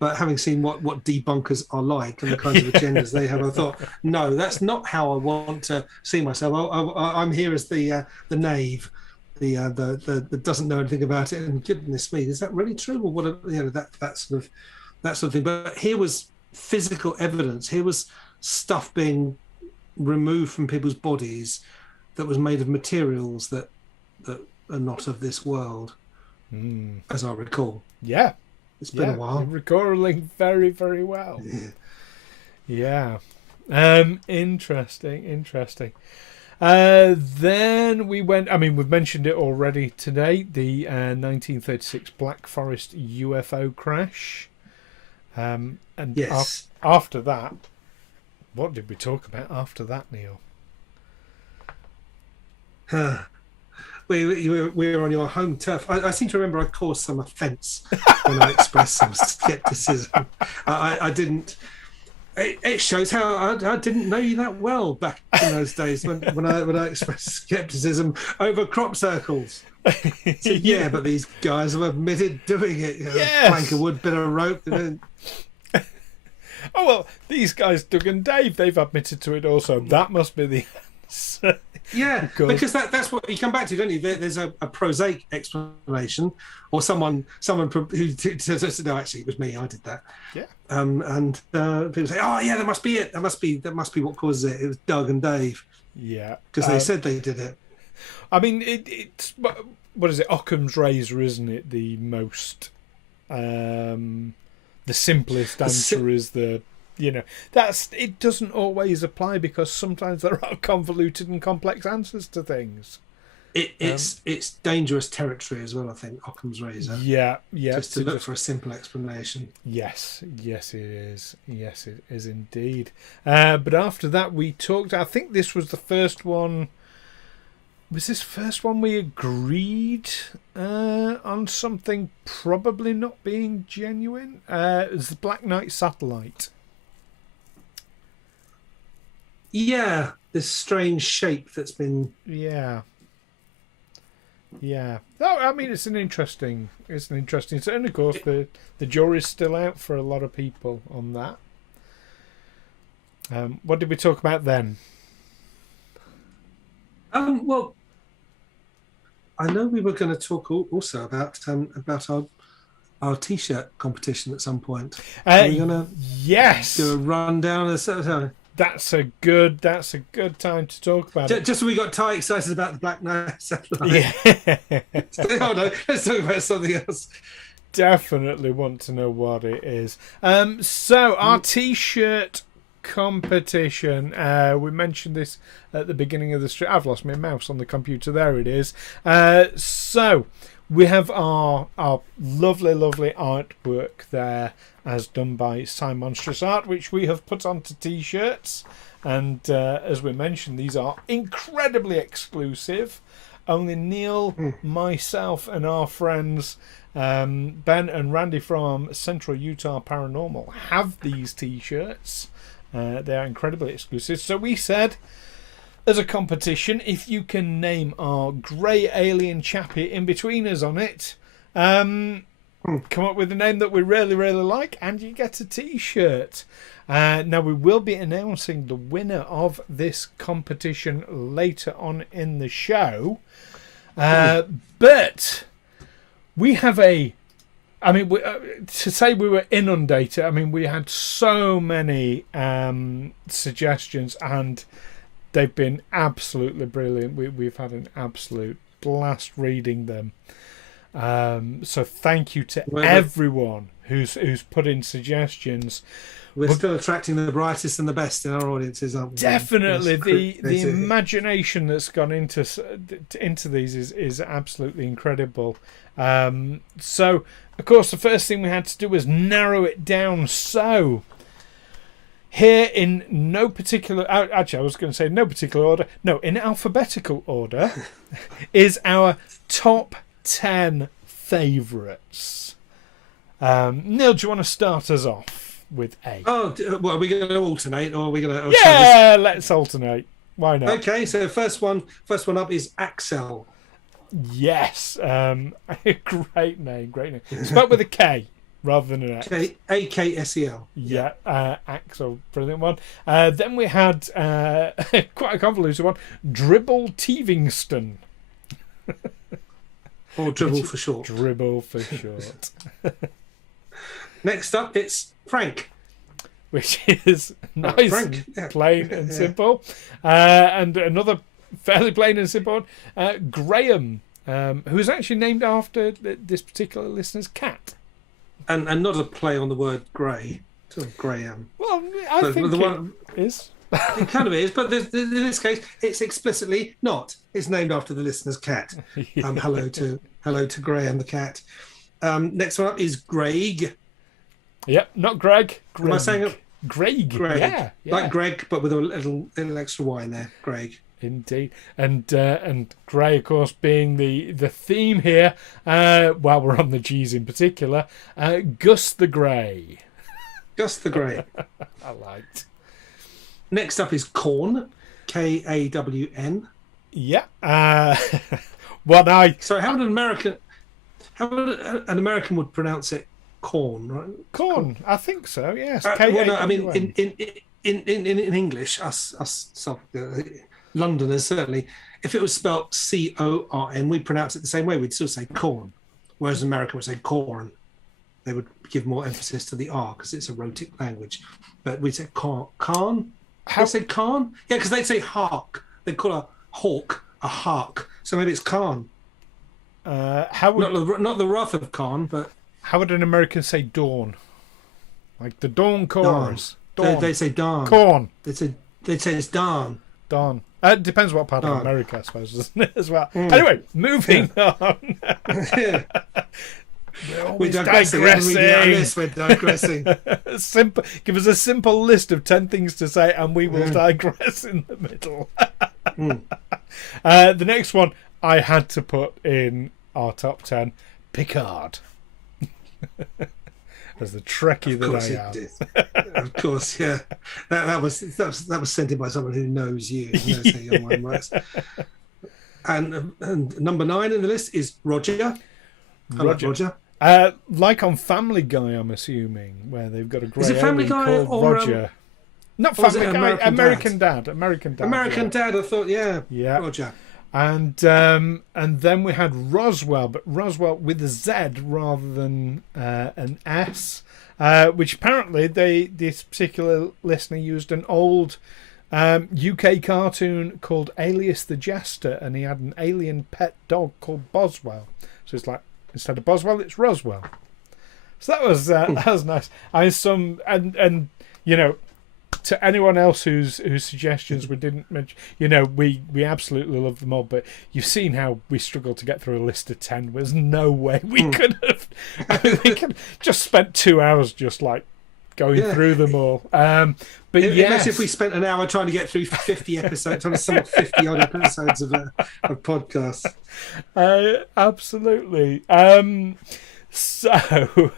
But having seen what debunkers are like and the kinds of agendas they have, I thought, no, that's not how I want to see myself. I'm here as the knave, the doesn't know anything about it. And goodness me, is that really true? Or what? That sort of thing. But here was physical evidence. Here was stuff being removed from people's bodies that was made of materials that are not of this world, as I recall. Yeah. It's been a while. You're recalling very, very well. Yeah. Interesting. Then we went, we've mentioned it already today, the 1936 Black Forest UFO crash. And yes. After that, what did we talk about after that, Neil? We were on your home turf. I seem to remember I caused some offence when I expressed some scepticism. I didn't. It shows how I didn't know you that well back in those days when I expressed scepticism over crop circles. So, yeah, but these guys have admitted doing it. Yes. Plank of wood, bit of rope. Oh well, these guys, Doug and Dave, they've admitted to it also. That must be the answer. Yeah, because that's what you come back to, don't you? There's a prosaic explanation, or someone who says, no, actually, it was me. I did that. Yeah. And people say, oh yeah, that must be it. That must be what causes it. It was Doug and Dave. Yeah. Because they said they did it. I mean, it's what is it? Occam's razor, isn't it? The most, the simplest answer is the. It doesn't always apply because sometimes there are convoluted and complex answers to things. It's dangerous territory as well, I think, Occam's razor. Yeah. Just to look for a simple explanation. Yes, it is. Yes, it is indeed. But after that, we talked. I think this was the first one. Was this first one we agreed on something probably not being genuine? It was the Black Knight satellite. Yeah, this strange shape that's been. Yeah. No, I mean it's an interesting. And of course, the jury's still out for a lot of people on that. What did we talk about then? Well, I know we were going to talk also about our T-shirt competition at some point. Are we going to do a rundown? That's a good time to talk about it. Just so we got excited about the Black Knight satellite. Yeah. Oh no, let's talk about something else. Definitely want to know what it is. So our T-shirt competition. We mentioned this at the beginning of the stream. I've lost my mouse on the computer. There it is. So we have our lovely artwork there, as done by Cy Monstrous Art, which we have put onto T-shirts. And as we mentioned, these are incredibly exclusive. Only Neil, myself, and our friends Ben and Randy from Central Utah Paranormal have these T-shirts. They are incredibly exclusive. So we said, as a competition, if you can name our grey alien chappie in between us on it, come up with a name that we really like, and you get a T-shirt. Now we will be announcing the winner of this competition later on in the show, but we have to say we were inundated. I mean, we had so many suggestions, and they've been absolutely brilliant. We've had an absolute blast reading them. So thank you to everyone who's put in suggestions. We're still attracting the brightest and the best in our audiences, aren't we? Definitely. The imagination that's gone into these is absolutely incredible. So, of course, the first thing we had to do was narrow it down. So, here in no particular... Actually, I was going to say no particular order. No, in alphabetical order is our top 10 favourites. Neil, do you want to start us off with A? Oh, well, are we going to alternate, or are we going to? Yeah, let's alternate. Why not? Okay, so first one up is Axel. Yes, great name. Spelled with a K rather than an X. AKSEL. Yeah, Axel, brilliant one. Then we had quite a convoluted one, Dribble Tevingston. Or Dribble for short. Dribble for short. Next up, it's Frank. Which is nice, Frank. And plain and simple. And another fairly plain and simple one, Graham, who is actually named after this particular listener's cat. And not a play on the word grey, sort of Graham. Well, I think it is. It kind of is, but in this case, it's explicitly not. It's named after the listener's cat. Hello to Graham the cat. Next one up is Greg. Yep, not Greg. Am I saying it? Greg. Yeah. Like Greg, but with a little extra Y in there. Greg. Indeed. And Grey, of course, being the theme here, while we're on the G's in particular, Gus the Grey. Gus the Grey. I liked. Next up is Corn, Kawn. Yeah. So how would an American would pronounce it? Corn, right? Corn. I think so. Yes. I mean, in English, us Londoners certainly, if it was spelt CORN, we'd pronounce it the same way. We'd still say corn, whereas America would say corn. They would give more emphasis to the R because it's a rhotic language. But we'd say Khan. How? They say Khan? Yeah, because they'd say hawk. They'd call a hawk a hark. So maybe it's Khan. How would... not the wrath of Khan, but... How would an American say dawn? Like the dawn chorus. Dawn. They say dawn. Corn. They'd say it's dawn. Dawn. It depends what part of America, I suppose, doesn't it, as well? Anyway, moving on. Yeah. We're digressing. We're digressing. Simple. Give us a simple list of 10 things to say, and we will digress in the middle. The next one I had to put in our top 10, Picard. As the Trekkie that I am. Of course, yeah. That was sent in by someone who knows you. Who knows how your mind works. And number 9 in the list is Roger. Roger. Like on Family Guy, I'm assuming, where they've got a great Family Guy called or Roger. Not Family Guy, American Dad. American Dad, I thought, yeah. Roger. And then we had Roswell, but Roswell with a Z rather than an S, which apparently this particular listener used an old UK cartoon called Alias the Jester, and he had an alien pet dog called Boswell. So it's like, instead of Boswell, it's Roswell. So that was nice. And you know, to anyone else whose suggestions we didn't mention, you know, we absolutely love them all, but you've seen how we struggled to get through a list of 10. There's no way we could have. I mean, we could just spent 2 hours just like going through them all. But yes, if we spent an hour trying to get through 50 episodes, trying to sum up 50 odd episodes of podcasts. Absolutely. So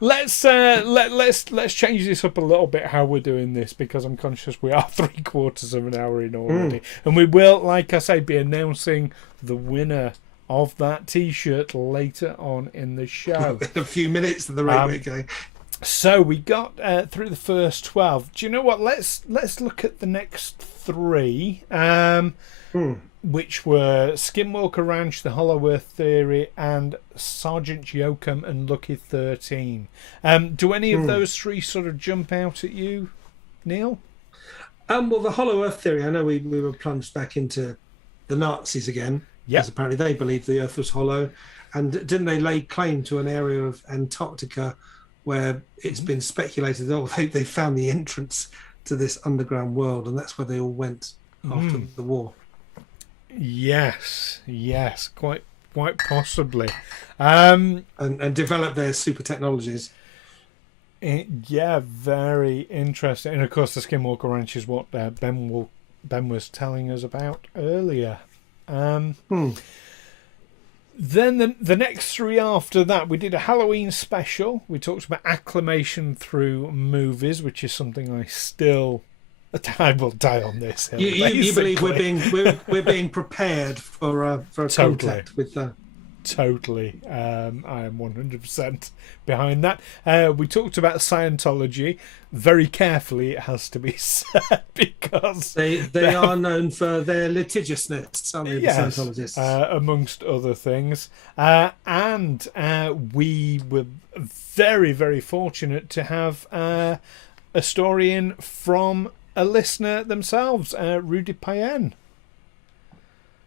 let's change this up a little bit, how we're doing this, because I'm conscious we are 3/4 of an hour in already, and we will, like I say, be announcing the winner of that T-shirt later on in the show. In a few minutes of the rate we're going. So we got through the first 12. Do you know what? Let's look at the next 3. Which were Skinwalker Ranch, The Hollow Earth Theory, and Sergeant Yoakum and Lucky 13. Do any of those 3 sort of jump out at you, Neil? Well, The Hollow Earth Theory, I know we were plunged back into the Nazis again, because apparently they believed the Earth was hollow, and didn't they lay claim to an area of Antarctica where it's been speculated, they found the entrance to this underground world, and that's where they all went after the war. Yes, quite possibly, and develop their super technologies. Very interesting. And of course, the Skinwalker Ranch is what Ben was telling us about earlier. Then the next 3 after that, we did a Halloween special. We talked about acclimation through movies, which is something I will die on this hill. You believe we're being prepared for a contact with the. Totally. I am 100% behind that. We talked about Scientology. Very carefully, it has to be said, because they are known for their litigiousness, aren't they, the Scientologists? Amongst other things. And we were very, very fortunate to have a story in from a listener themselves, Rudy Payen.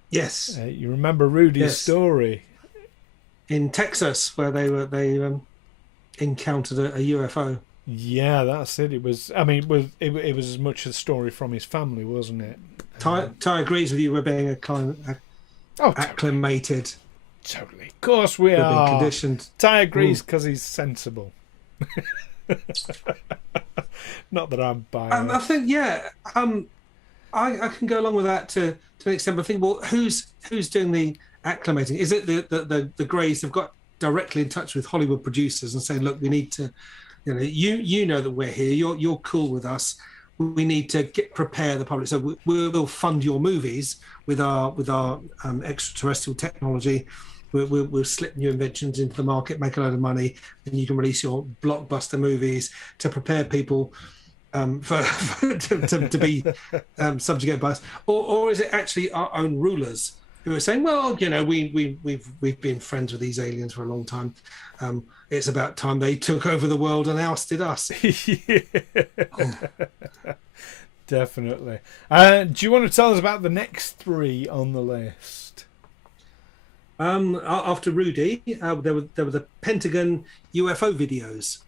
Yes. You remember Rudy's story? In Texas, where they encountered a UFO. Yeah, that's it. It was. I mean, it was as much a story from his family, wasn't it? Ty agrees with you. We're being acclimated. Totally. Of course, we are. Being conditioned. Ty agrees because he's sensible. Not that I'm buying. I think, I can go along with that to an extent. But I think, well, who's doing the acclimating? Is it the Greys have got directly in touch with Hollywood producers and saying, look, we need to, you know that we're here, you're cool with us, we need to prepare the public, so we'll fund your movies with our extraterrestrial technology. We'll slip new inventions into the market, make a load of money, and you can release your blockbuster movies to prepare people to be subjugated by us, or is it actually our own rulers who are saying, well, we've been friends with these aliens for a long time. It's about time they took over the world and ousted us. Definitely. Do you want to tell us about the next 3 on the list? After Rudy, there were the Pentagon UFO videos.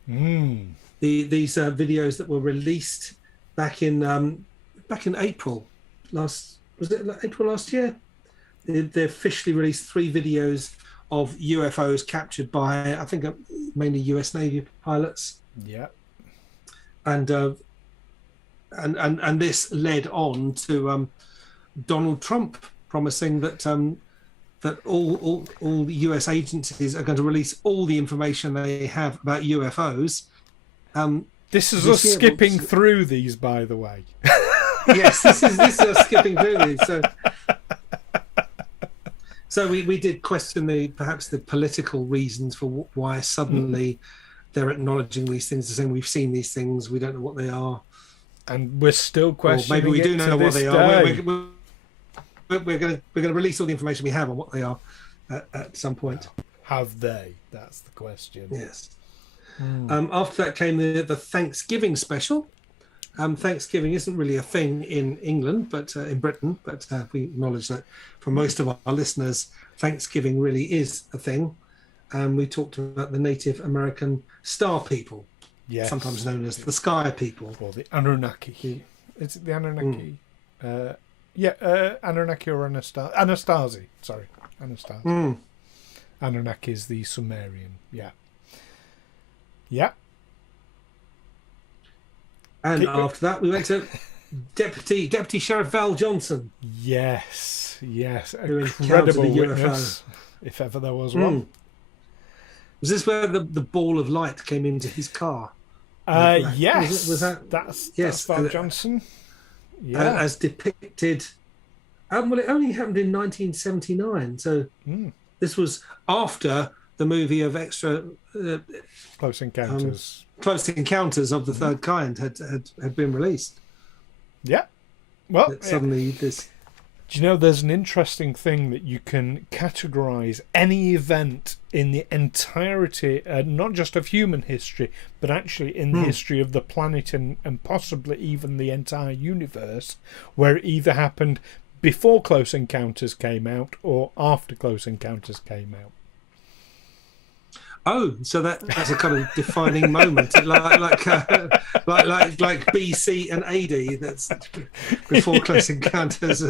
These videos that were released back in April April last year? They officially released 3 videos of UFOs captured by, I think, mainly US Navy pilots. Yeah. And this led on to Donald Trump promising that that all the US agencies are going to release all the information they have about UFOs. This is us skipping through these, by the way. Yes, this is us skipping through these. So we did question perhaps the political reasons for why suddenly they're acknowledging these things, saying we've seen these things, we don't know what they are, and we're still questioning. Or maybe we do know what they are. We're going to release all the information we have on what they are at some point. Have they? That's the question. Yes. After that came the Thanksgiving special. Thanksgiving isn't really a thing in England, but in Britain. But we acknowledge that for most of our listeners, Thanksgiving really is a thing. We talked about the Native American Star People, yes, sometimes known as the Sky People, or the Anunnaki. Is it the Anunnaki? Anunnaki or Anastasi. Sorry, Anastasi. Anunnaki is the Sumerian. Yeah. And after that, we went to Deputy Sheriff Val Johnson. Yes, incredible witness, if ever there was one. Was this where the ball of light came into his car? Yes. Was that? That's Val Johnson. Yeah. As depicted. Well, it only happened in 1979, so this was after the movie of Close Encounters. Close Encounters of the Third Kind had been released. Yeah. Well, suddenly this. Do you know there's an interesting thing that you can categorize any event in the entirety, not just of human history, but actually in the history of the planet and possibly even the entire universe, where it either happened before Close Encounters came out or after Close Encounters came out. Oh, so that's a kind of defining moment, like BC and AD. That's before Close Encounters.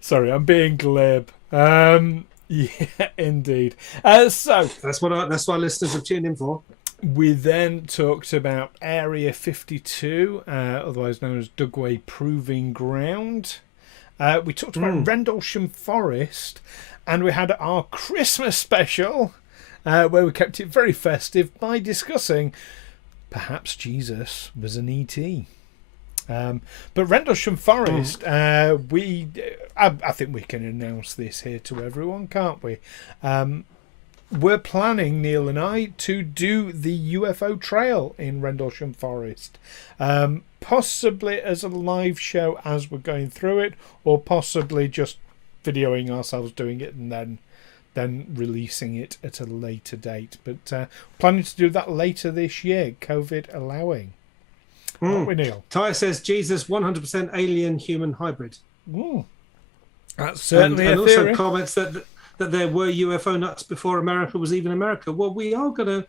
Sorry, I'm being glib. Yeah, indeed. So that's what our listeners have tuned in for. We then talked about Area 52, otherwise known as Dugway Proving Ground. We talked about Rendlesham Forest. And we had our Christmas special, where we kept it very festive by discussing perhaps Jesus was an E.T. But Rendlesham Forest, I think we can announce this here to everyone, can't we? We're planning, Neil and I, to do the UFO trail in Rendlesham Forest. Possibly as a live show as we're going through it, or possibly just videoing ourselves doing it and then releasing it at a later date, but planning to do that later this year, COVID allowing. Aren't we, Neil? Ty says Jesus 100% alien human hybrid. That's certainly and a also theory. Comments that there were UFO nuts before America was even America. Well, we are gonna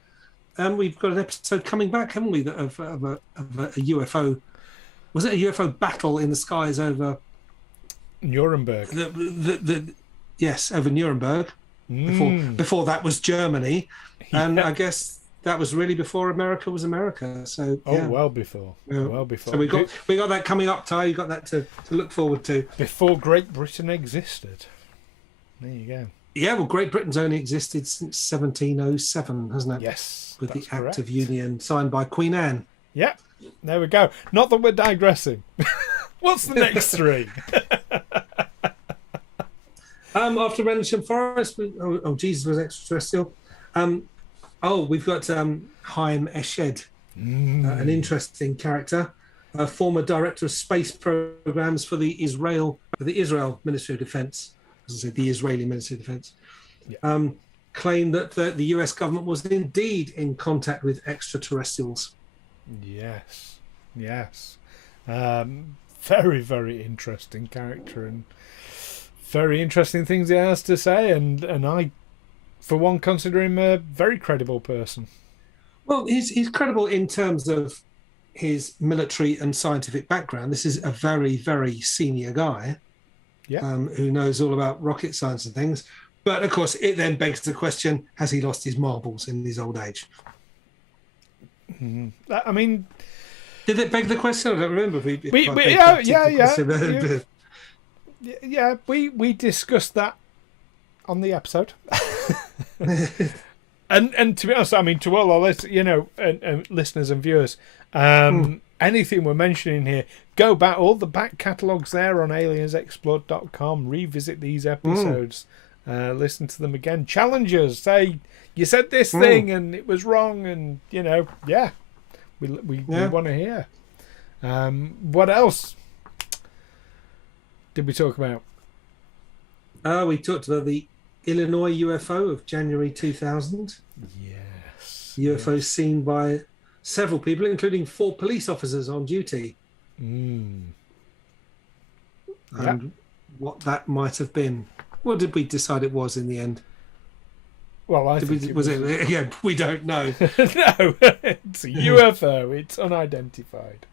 we've got an episode coming back, haven't we, of a UFO. Was it a UFO battle in the skies over Nuremberg? Yes, over Nuremberg. Before that was Germany, and I guess that was really before America was America. So well before. So we got that coming up, Ty. You got that to look forward to. Before Great Britain existed. There you go. Yeah, well, Great Britain's only existed since 1707, hasn't it? Yes, with the correct. Act of Union signed by Queen Anne. Yeah, there we go. Not that we're digressing. What's the next three? After Rendlesham Forest, Jesus was extraterrestrial. We've got Chaim Eshed, an interesting character, a former director of space programs for the Israel Ministry of Defense. As I say, the Israeli Ministry of Defense. Yeah. Claimed that the US government was indeed in contact with extraterrestrials. Yes. Very, very interesting character and very interesting things he has to say, and I, for one, consider him a very credible person. Well, he's credible in terms of his military and scientific background, this is a very, very senior guy who knows all about rocket science and things. But of course, it then begs the question: has he lost his marbles in his old age? I mean, did it beg the question? I don't remember. We discussed that on the episode. and to be honest, I mean, to all our listeners and viewers, anything we're mentioning here, go back, all the back catalogues there on aliensexplored.com, revisit these episodes, listen to them again, challenge us, say, you said this thing and it was wrong, and, we want to hear. What else did we talk about? We talked about the Illinois UFO of January 2000. Yes. UFOs seen by several people, including 4 police officers on duty. And what that might have been. What did we decide it was in the end? Well, we don't know. No, it's a UFO. It's unidentified.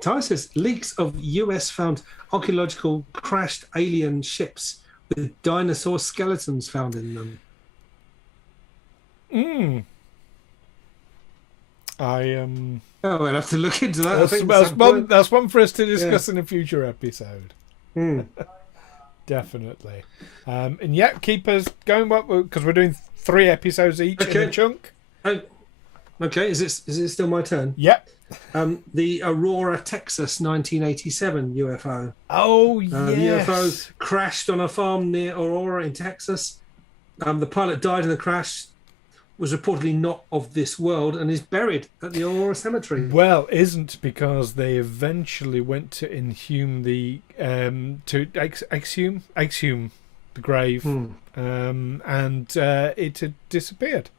Ty says leaks of US found archaeological crashed alien ships with dinosaur skeletons found in them. Oh, we'll have to look into that. That's one for us to discuss in a future episode. Definitely. And keep us going, because we're doing 3 episodes each in a chunk. Okay, is it still my turn? Yep. The Aurora, Texas, 1987 UFO. Oh, yes. The UFO crashed on a farm near Aurora in Texas. The pilot died in the crash, was reportedly not of this world, and is buried at the Aurora Cemetery. Well, isn't, because they eventually went to exhume the grave, and it had disappeared.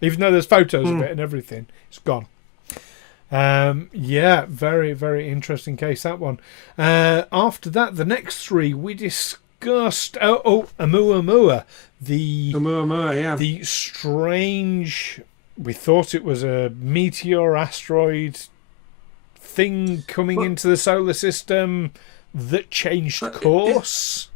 Even though there's photos of it and everything, it's gone. Very, very interesting case, that one. After that, the next 3 we discussed. Oumuamua, the strange. We thought it was a meteor asteroid thing coming into the solar system that changed course.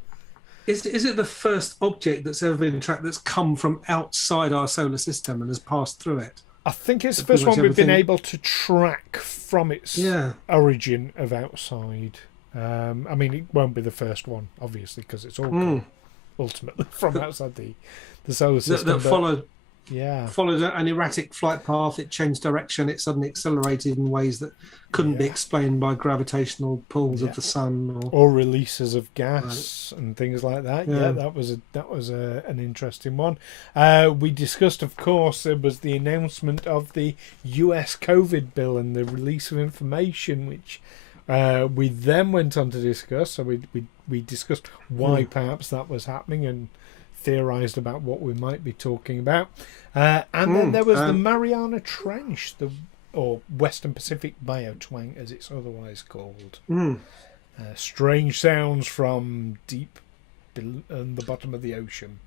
Is it the first object that's ever been tracked that's come from outside our solar system and has passed through it? I think it's the first one we've been able to track from its origin of outside. I mean, it won't be the first one, obviously, because it's all ultimately from outside the solar system. That followed an erratic flight path. It changed direction. It suddenly accelerated in ways that couldn't be explained by gravitational pulls of the sun or releases of gas and things like that. That was an interesting one. We discussed, of course, it was the announcement of the US COVID bill and the release of information, which we then went on to discuss. So we discussed why perhaps that was happening and theorized about what we might be talking about. And then there was the Mariana Trench, or Western Pacific Biotwang, as it's otherwise called. Strange sounds from deep in the bottom of the ocean.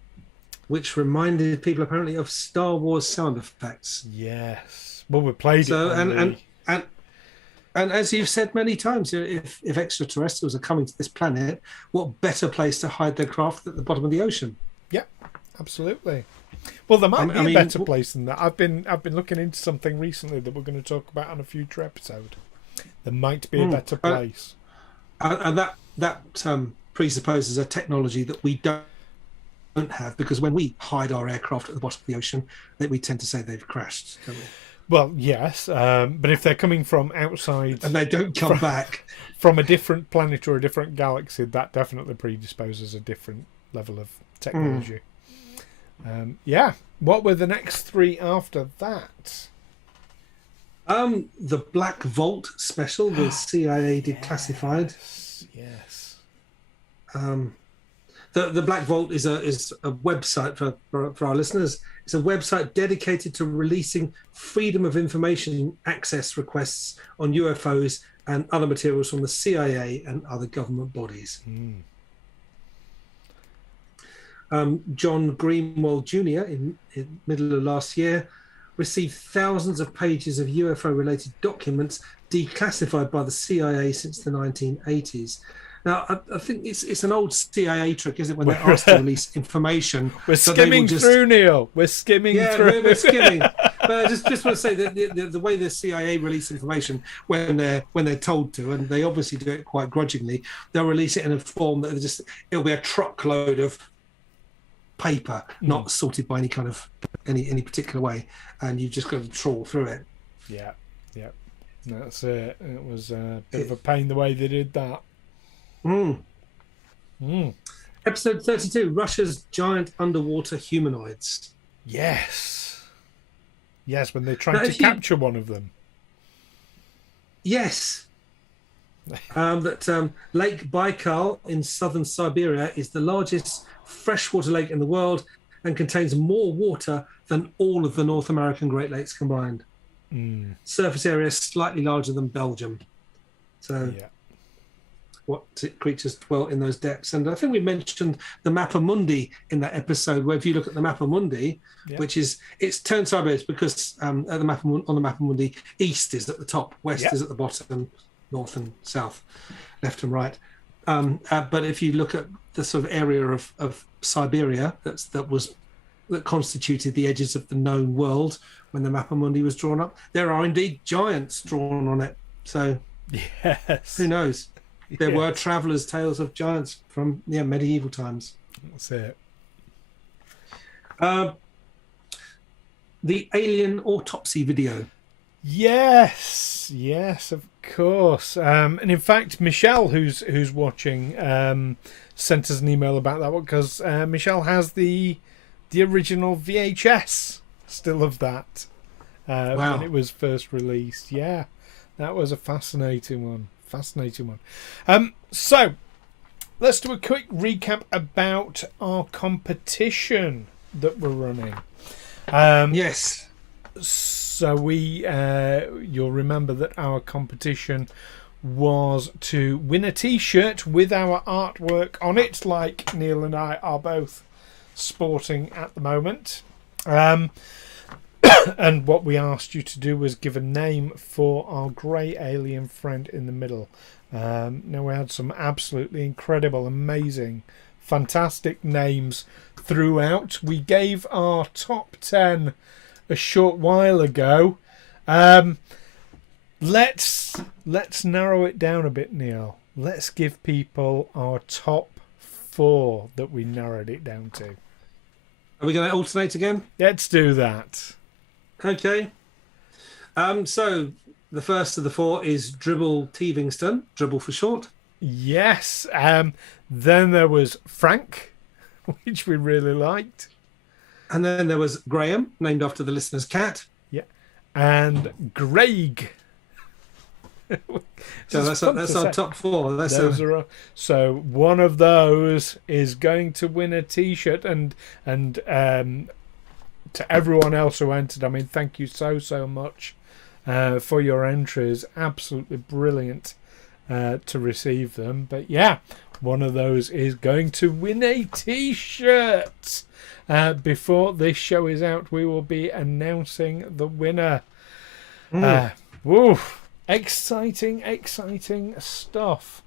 Which reminded people apparently of Star Wars sound effects. Yes. Well, we played it. And as you've said many times, if extraterrestrials are coming to this planet, what better place to hide their craft at the bottom of the ocean? Yeah, absolutely. Well, there might be a better place than that. I've been looking into something recently that we're going to talk about on a future episode. There might be a better place. And that presupposes a technology that we don't have, because when we hide our aircraft at the bottom of the ocean, that we tend to say they've crashed, don't we? Well, yes, but if they're coming from outside and they don't come back from a different planet or a different galaxy, that definitely predisposes a different level of technology. What were the next 3 after that? The Black Vault special, the CIA declassified. Yes. The Black Vault is a website for our listeners. It's a website dedicated to releasing freedom of information access requests on UFOs and other materials from the CIA and other government bodies. John Greenwald Jr. in middle of last year received thousands of pages of UFO-related documents declassified by the CIA since the 1980s. Now, I think it's an old CIA trick, isn't it, when they're asked to release information? We're skimming through, Neil. We're skimming through. Yeah, we're skimming. But I just want to say that the way the CIA release information when they're told to, and they obviously do it quite grudgingly, they'll release it in a form that it'll be a truckload of paper, not sorted by any kind of any particular way, and you've just got to trawl through it. Yeah. That's it. It was a bit of a pain the way they did that. Episode 32, Russia's giant underwater humanoids. Yes, when they're trying to capture one of them. Yes. Lake Baikal in southern Siberia is the largest freshwater lake in the world and contains more water than all of the North American Great Lakes combined. Surface area slightly larger than Belgium. So what creatures dwell in those depths? And I think we mentioned the Mappa Mundi in that episode, where if you look at the Mappa Mundi, which is, it's turned sideways because on the Mappa Mundi, east is at the top, west is at the bottom, north and south, left and right. But if you look at the sort of area of Siberia that constituted the edges of the known world when the Mappa Mundi was drawn up, there are indeed giants drawn on it. So who knows? There were travellers' tales of giants from medieval times. That's it. The alien autopsy video. Yes, of course. And in fact, Michelle, who's watching, sent us an email about that one, because Michelle has the original VHS still of that when it was first released. Yeah, that was a fascinating one. So let's do a quick recap about our competition that we're running. Yes. So you'll remember that our competition was to win a T-shirt with our artwork on it, like Neil and I are both sporting at the moment. And what we asked you to do was give a name for our grey alien friend in the middle. Now, we had some absolutely incredible, amazing, fantastic names throughout. We gave our top 10 a short while ago. Let's narrow it down a bit, Neil. Let's give people our top 4 that we narrowed it down to. Are we going to alternate again? Let's do that. Okay. So the first of the 4 is Dribble Teevingston, Dribble for short. Yes. Then there was Frank, which we really liked. And then there was Graham, named after the listener's cat. Yeah. And Greg. So that's our top 4. So one of those is going to win a T-shirt, and to everyone else who entered, I mean, thank you so much for your entries. Absolutely brilliant to receive them. But yeah, one of those is going to win a T-shirt. Before this show is out, we will be announcing the winner. Woo! Exciting stuff.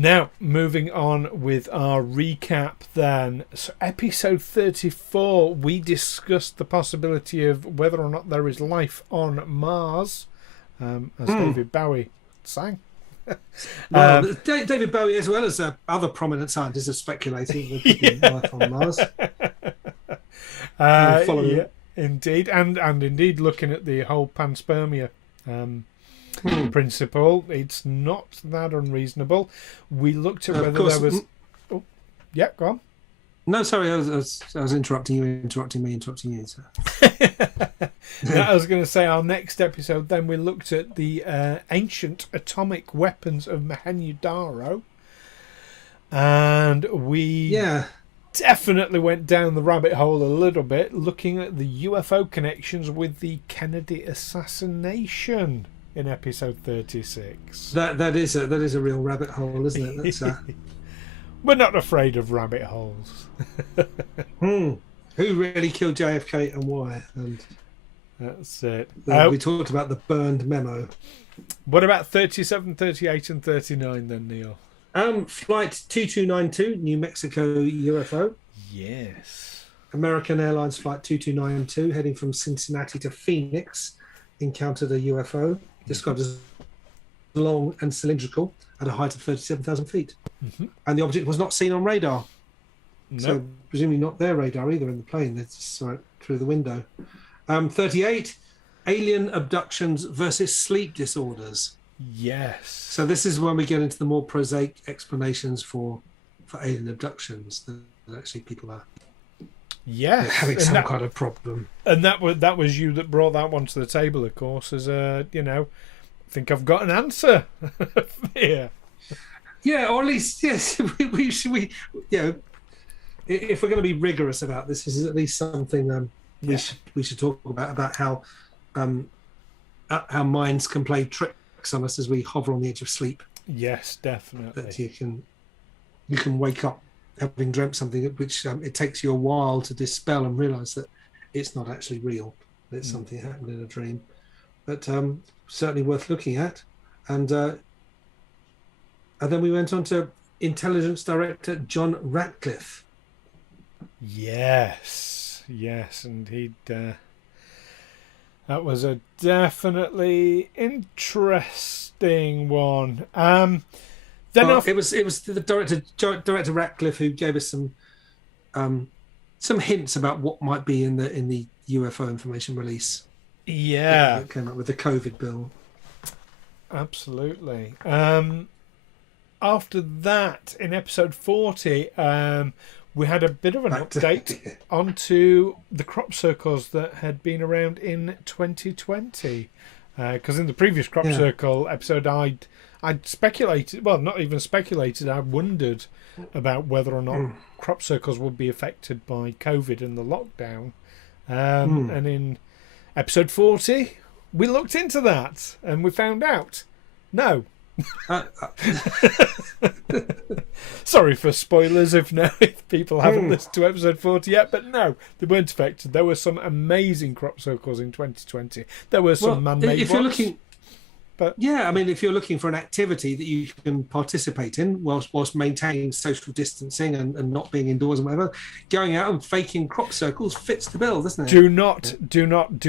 Now, moving on with our recap then. So, episode 34, we discussed the possibility of whether or not there is life on Mars, as David Bowie sang. Well, David Bowie, as well as other prominent scientists, have speculated there could be life on Mars. Yeah, indeed, and indeed, looking at the whole panspermia principle, it's not that unreasonable. We looked at whether there was. Oh, yeah, go on. No, sorry, I was interrupting you, interrupting me, interrupting you. So. I was going to say, our next episode, then we looked at the ancient atomic weapons of Mohenjo-Daro, and we definitely went down the rabbit hole a little bit, looking at the UFO connections with the Kennedy assassination in episode 36. That is a real rabbit hole, isn't it? That's We're not afraid of rabbit holes. Who really killed JFK and why? And that's it. we talked about the burned memo. What about 37, 38, and 39 then, Neil? Flight 2292, New Mexico UFO. Yes. American Airlines Flight 2292, heading from Cincinnati to Phoenix, encountered a UFO described as long and cylindrical at a height of 37,000 feet. Mm-hmm. And the object was not seen on radar. No. So presumably not their radar either in the plane. They just saw it through the window. 38, alien abductions versus sleep disorders. Yes. So this is when we get into the more prosaic explanations for alien abductions. That actually people are having some kind of problem. And that was you that brought that one to the table, of course, as I think I've got an answer here. Yeah, or at least, yes, we should, if we're going to be rigorous about this is at least something we should talk about how minds can play tricks on us as we hover on the edge of sleep. Yes, definitely. That you can wake up having dreamt something which it takes you a while to dispel and realise that it's not actually real. It's something that happened in a dream. But certainly worth looking at. And then we went on to Intelligence Director John Ratcliffe. Yes, and he'd that was a definitely interesting one. It was the director Ratcliffe who gave us some hints about what might be in the UFO information release. Yeah, that came up with the COVID bill. Absolutely. After that, in episode 40, we had a bit of an update onto the crop circles that had been around in 2020. Because in the previous crop circle episode, I'd speculated, well, not even speculated, I wondered about whether or not crop circles would be affected by COVID and the lockdown. And in episode 40, we looked into that and we found out no. Sorry for spoilers if people haven't listened to episode 40 yet, but no, they weren't affected. There were some amazing crop circles in 2020. There were some man-made ones. If you're looking for an activity that you can participate in whilst maintaining social distancing and not being indoors and whatever, going out and faking crop circles fits the bill, doesn't it? Do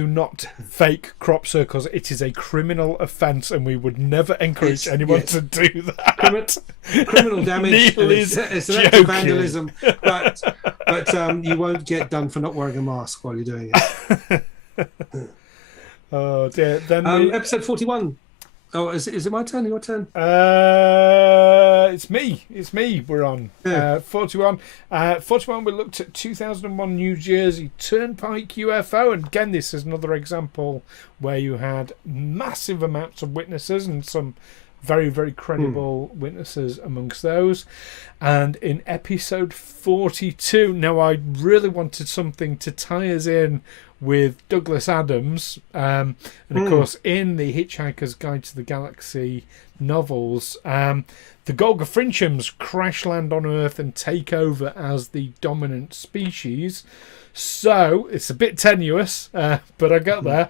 not fake crop circles. It is a criminal offence, and we would never encourage anyone to do that. Criminal damage. It's an vandalism, but you won't get done for not wearing a mask while you're doing it. Oh dear! Then episode 41. Oh, is it my turn? Your turn? It's me. We're on 41. 41. We looked at 2001 New Jersey Turnpike UFO, and again, this is another example where you had massive amounts of witnesses and some very, very credible witnesses amongst those. And in episode 42, now I really wanted something to tie us in with Douglas Adams, and of course in the Hitchhiker's Guide to the Galaxy novels, the Golga Frinchums crash land on Earth and take over as the dominant species. So it's a bit tenuous, but I got there.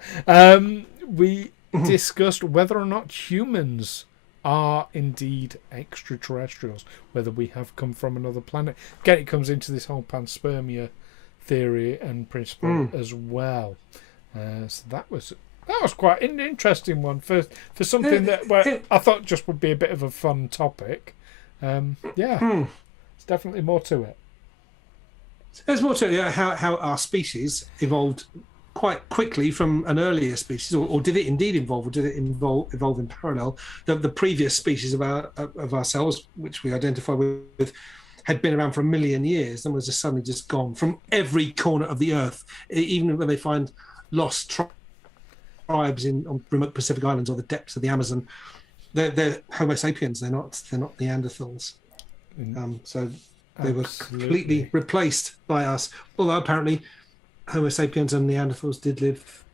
We discussed whether or not humans are indeed extraterrestrials, whether we have come from another planet. Again, it comes into this whole panspermia theory and principle as well. So that was quite an interesting one for something where I thought just would be a bit of a fun topic. There's definitely more to it. There's more to it. Yeah, how our species evolved quite quickly from an earlier species, or did it indeed evolve, or did it evolve in parallel? The previous species of ourselves, which we identify with, had been around for 1 million years and was just suddenly just gone from every corner of the earth. Even when they find lost tribes on remote Pacific islands or the depths of the Amazon, they're Homo sapiens. They're not Neanderthals. So they were completely replaced by us. Although apparently Homo sapiens and Neanderthals did live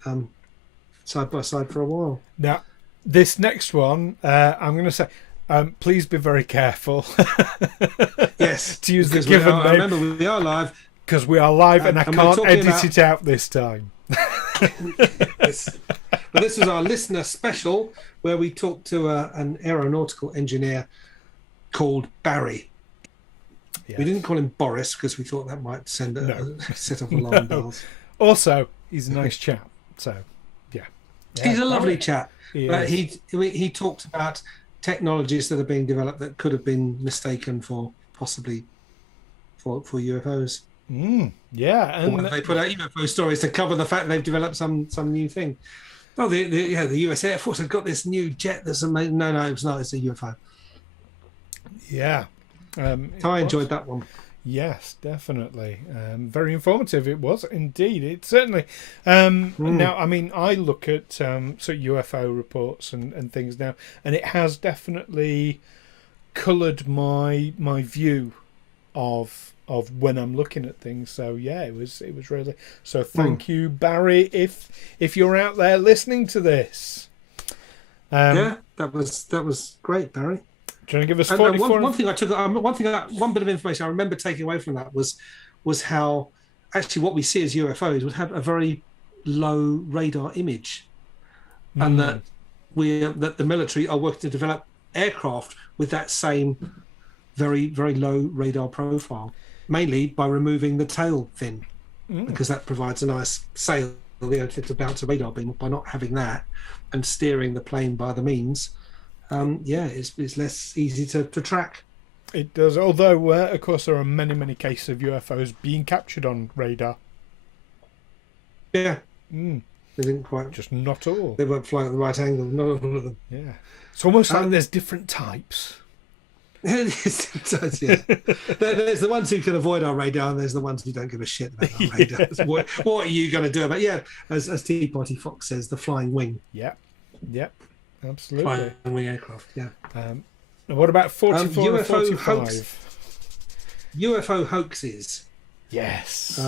side by side for a while. Now, this next one, I'm going to say, please be very careful. Yes, to use the given name. Remember, we are live. Because we are live and I and we're can't talking edit about- it out this time. Yes. But this was our listener special where we talked to an aeronautical engineer called Barry. Yeah. We didn't call him Boris because we thought that might send set off alarm bells. Also, he's a nice chap. So, yeah. He's a lovely chap. He But is. he talked about technologies that are being developed that could have been mistaken for possibly for UFOs. Yeah. Or And they put out UFO stories to cover the fact they've developed some new thing. Oh, the US Air Force have got this new jet that's amazing. No, it's not. It's a UFO. yeah. So I enjoyed that one. Yes, definitely. Very informative it was indeed. It certainly. Now, I mean, I look at UFO reports and things now, and it has definitely coloured my view of when I'm looking at things. So yeah, it was really. So thank you, Barry, if you're out there listening to this. Yeah, that was great, Barry. Do you want to give us And 44? one thing I took, one bit of information I remember taking away from that was how actually what we see as UFOs would have a very low radar image, and that the military are working to develop aircraft with that same very low radar profile, mainly by removing the tail fin, because that provides a nice sail to bounce a radar beam. By not having that and steering the plane by the means. It's less easy to track. It does, although of course there are many cases of UFOs being captured on radar. Yeah, they didn't quite. Just not all. They weren't flying at the right angle. None of them. Yeah, it's almost like there's different types. There's the ones who can avoid our radar, and there's the ones who don't give a shit about our radar. What are you going to do about? Yeah, as Tea Party Fox says, the flying wing. Yep, absolutely. Flying wing aircraft. Yeah. What about 44 and UFO 45? UFO hoaxes. Yes.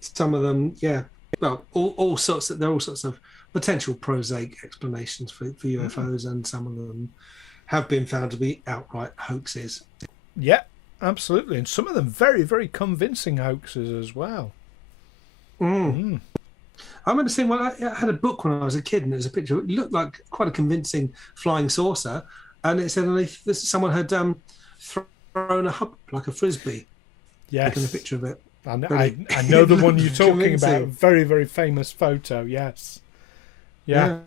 Some of them, yeah. Well, all sorts. There are all sorts of potential prosaic explanations for UFOs, and some of them have been found to be outright hoaxes. Yeah, absolutely, and some of them very convincing hoaxes as well. I remember seeing one. I had a book when I was a kid, and it was a picture. It looked like quite a convincing flying saucer, and it said someone had thrown a hub like a frisbee. Yes, taken a picture of it. I know the one you're talking Convincing. about. Very famous photo. Yes. Yeah.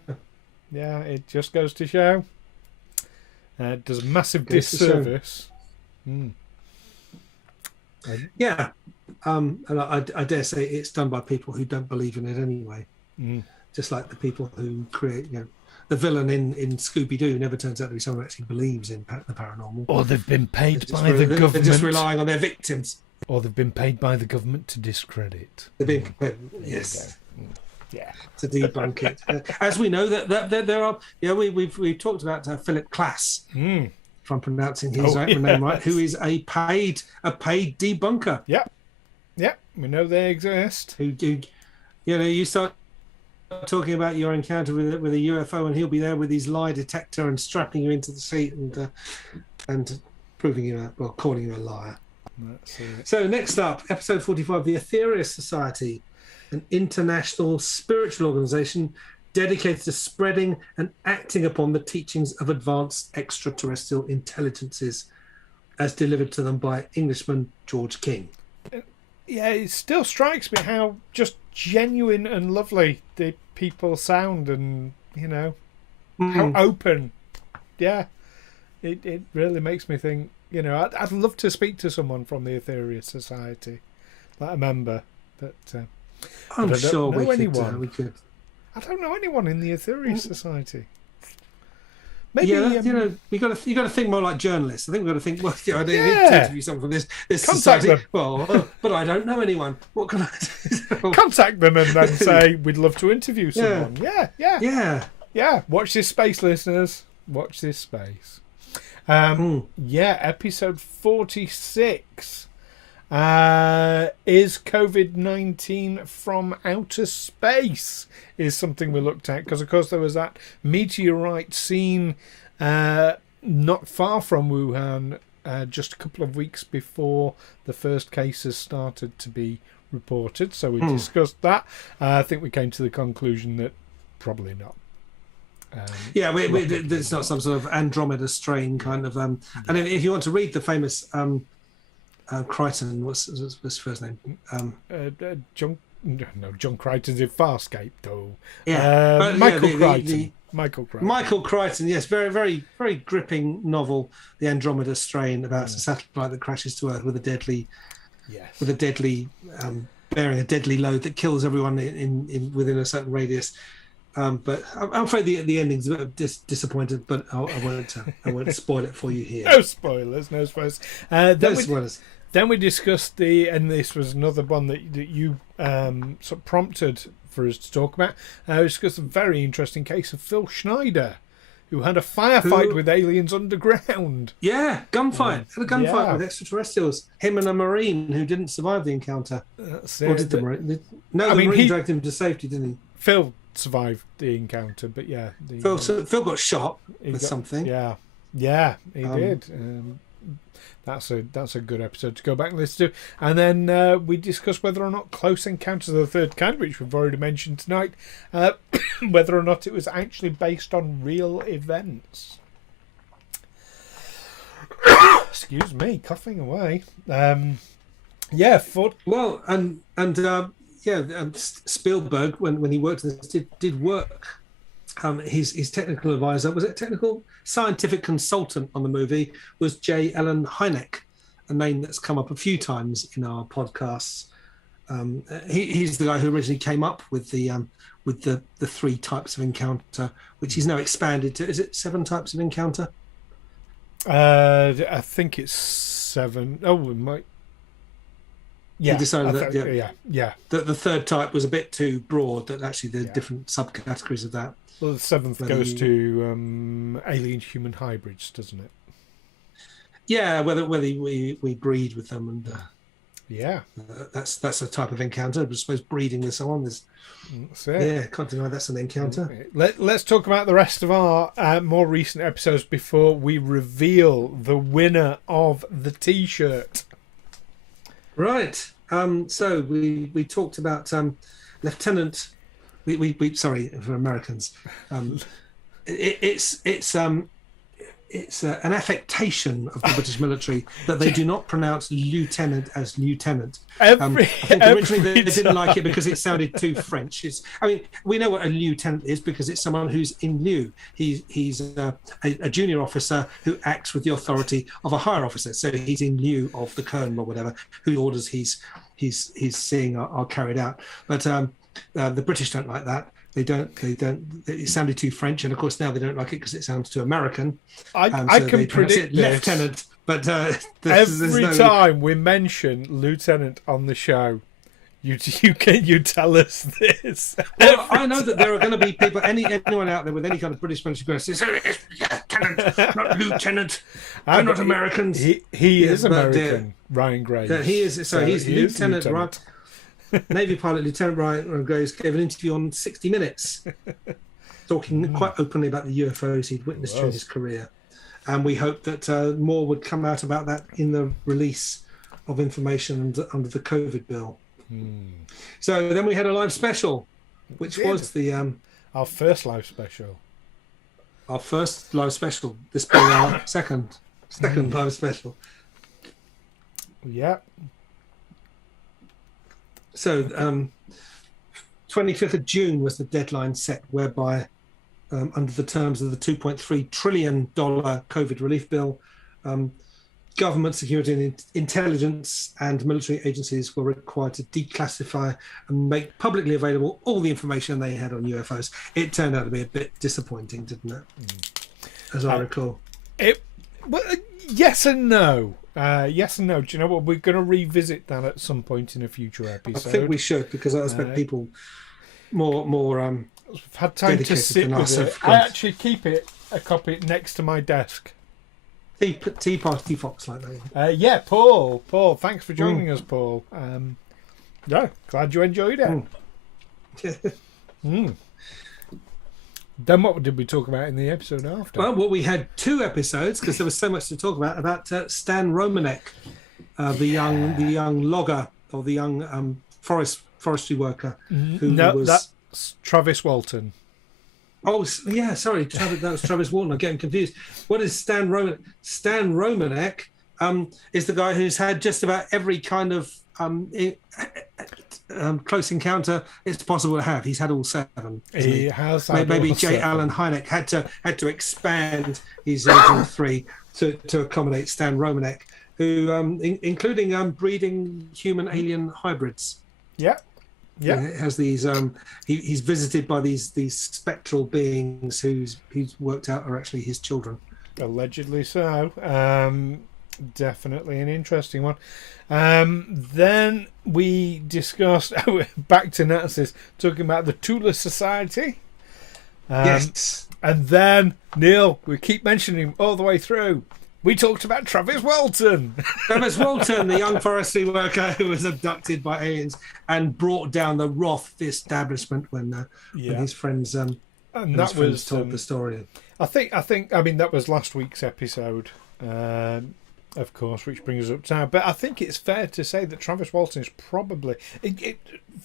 It just goes to show. It does a massive disservice. Yeah, and I dare say it's done by people who don't believe in it anyway. Just like the people who create, the villain in Scooby-Doo never turns out to be someone who actually believes in the paranormal. Or they've been paid by the They're government. just relying on their victims. Or they've been paid by the government to discredit. They're being yes. Yeah. To debunk it, as we know that there are. We've talked about Philip Klass, if I'm pronouncing his name right, who is a paid debunker. Yeah, we know they exist. Who you start talking about your encounter with a UFO, and he'll be there with his lie detector and strapping you into the seat and proving you calling you a liar. That's it. So next up, episode 45, the Aetherius Society, an international spiritual organization dedicated to spreading and acting upon the teachings of advanced extraterrestrial intelligences as delivered to them by Englishman George King. Yeah, it still strikes me how just genuine and lovely the people sound, and how open. Yeah, it really makes me think. I'd love to speak to someone from the Aetherius Society, like a member, but I'm I don't sure know anyone. We could. I don't know anyone in the Aetherius Society. Maybe you got to think more like journalists. I think we've got to think. Well, I need Yeah. to interview someone from this Contact society. them. Well, but I don't know anyone. What can I do? contact them and then say we'd love to interview someone. Yeah. Watch this space, listeners. Watch this space. Episode 46 is COVID-19 from outer space is something we looked at, because of course there was that meteorite seen not far from Wuhan just a couple of weeks before the first cases started to be reported. So we discussed that. I think we came to the conclusion that probably not. It's not some sort of Andromeda strain kind of. And if you want to read the famous Crichton, what's his first name? John Crichton's in Farscape, though. Michael Crichton, yes, very, very, very gripping novel, The Andromeda Strain, about a satellite that crashes to Earth with a deadly, bearing a deadly load that kills everyone in within a certain radius. But I'm afraid the ending's a bit disappointed, but I won't spoil it for you here. No spoilers. No spoilers. Then we discussed and this was another one that you sort of prompted for us to talk about. We discussed a very interesting case of Phil Schneider, who had a firefight with aliens underground. Yeah, gunfight. Had a gunfight with extraterrestrials. Him and a Marine who didn't survive the encounter. That's or did the Marine? No, the Marine dragged him to safety, didn't he? Phil survived the encounter, but Phil got shot with something. Yeah, he did. That's a good episode to go back and listen to. And then we discussed whether or not Close Encounters of the Third Kind, which we've already mentioned tonight, whether or not it was actually based on real events. Excuse me, coughing away. Spielberg, when he worked in this, did work. His technical advisor, was it technical scientific consultant on the movie, was J. Allen Hynek, a name that's come up a few times in our podcasts. He's the guy who originally came up with the 3 types of encounter, which he's now expanded to. Is it 7 types of encounter? I think it's 7. Oh, we might. Yeah, he decided that the 3rd type was a bit too broad. That actually there are different subcategories of that. Well, the 7th goes to alien-human hybrids, doesn't it? Yeah, whether we breed with them, and that's a type of encounter. I suppose breeding with someone is. Can't deny that's an encounter. Let's talk about the rest of our more recent episodes before we reveal the winner of the T-shirt. Right. So we talked about Lieutenant. We sorry for Americans. It's an affectation of the British military that they do not pronounce lieutenant as lieutenant. I think originally they didn't like it because it sounded too French. We know what a lieutenant is because it's someone who's in lieu. He's a junior officer who acts with the authority of a higher officer. So he's in lieu of the colonel or whatever, whose orders he's seeing are carried out. But the British don't like that. They don't. It sounded too French, and of course now they don't like it because it sounds too American. I can predict this. Lieutenant, but every time we mention lieutenant on the show, you tell us this. Well, I know that there are going to be people, anyone out there with any kind of British military going to say, lieutenant, not lieutenant. They're not Americans. He is American. Ryan Graves. He is. So he's lieutenant, right? Navy pilot Lieutenant Ryan Graves gave an interview on 60 Minutes, talking quite openly about the UFOs he'd witnessed during his career. And we hope that more would come out about that in the release of information under the COVID bill. So then we had a live special, which was our first live special. Our first live special. This being our second live special. Yeah. So 25th of June was the deadline set whereby under the terms of the $2.3 trillion COVID relief bill, government, security and intelligence and military agencies were required to declassify and make publicly available all the information they had on UFOs. It turned out to be a bit disappointing, didn't it? As I recall. Yes and no. Yes and no. Do you know what? We're going to revisit that at some point in a future episode. I think we should, because I expect people more I've had time to sit with it. I actually keep a copy next to my desk. Tea party fox like that. Paul. Thanks for joining us, Paul. Glad you enjoyed it. Then what did we talk about in the episode after? Well, we had 2 episodes because there was so much to talk about Stan Romanek, the young logger or the young forestry worker who was. That's Travis Walton. Oh yeah, sorry, that was Travis Walton. I'm getting confused. What is Stan Romanek? Stan Romanek is the guy who's had just about every kind of close encounter it's possible to have. He's had all 7. He has. Maybe J. Allen Hynek had to expand his original 3 to accommodate Stan Romanek, who including breeding human-alien hybrids. Yeah. Yeah, it has these. He's visited by these spectral beings who's worked out are actually his children. Allegedly so. Definitely an interesting one. Then we discussed back to Nazis, talking about the Tula Society. Yes. And then Neil, we keep mentioning him all the way through. We talked about Travis Walton. Travis Walton, the young forestry worker who was abducted by aliens and brought down the wrath of the establishment when his friends told the story. I mean, that was last week's episode, of course, which brings us up to now. But I think it's fair to say that Travis Walton is probably,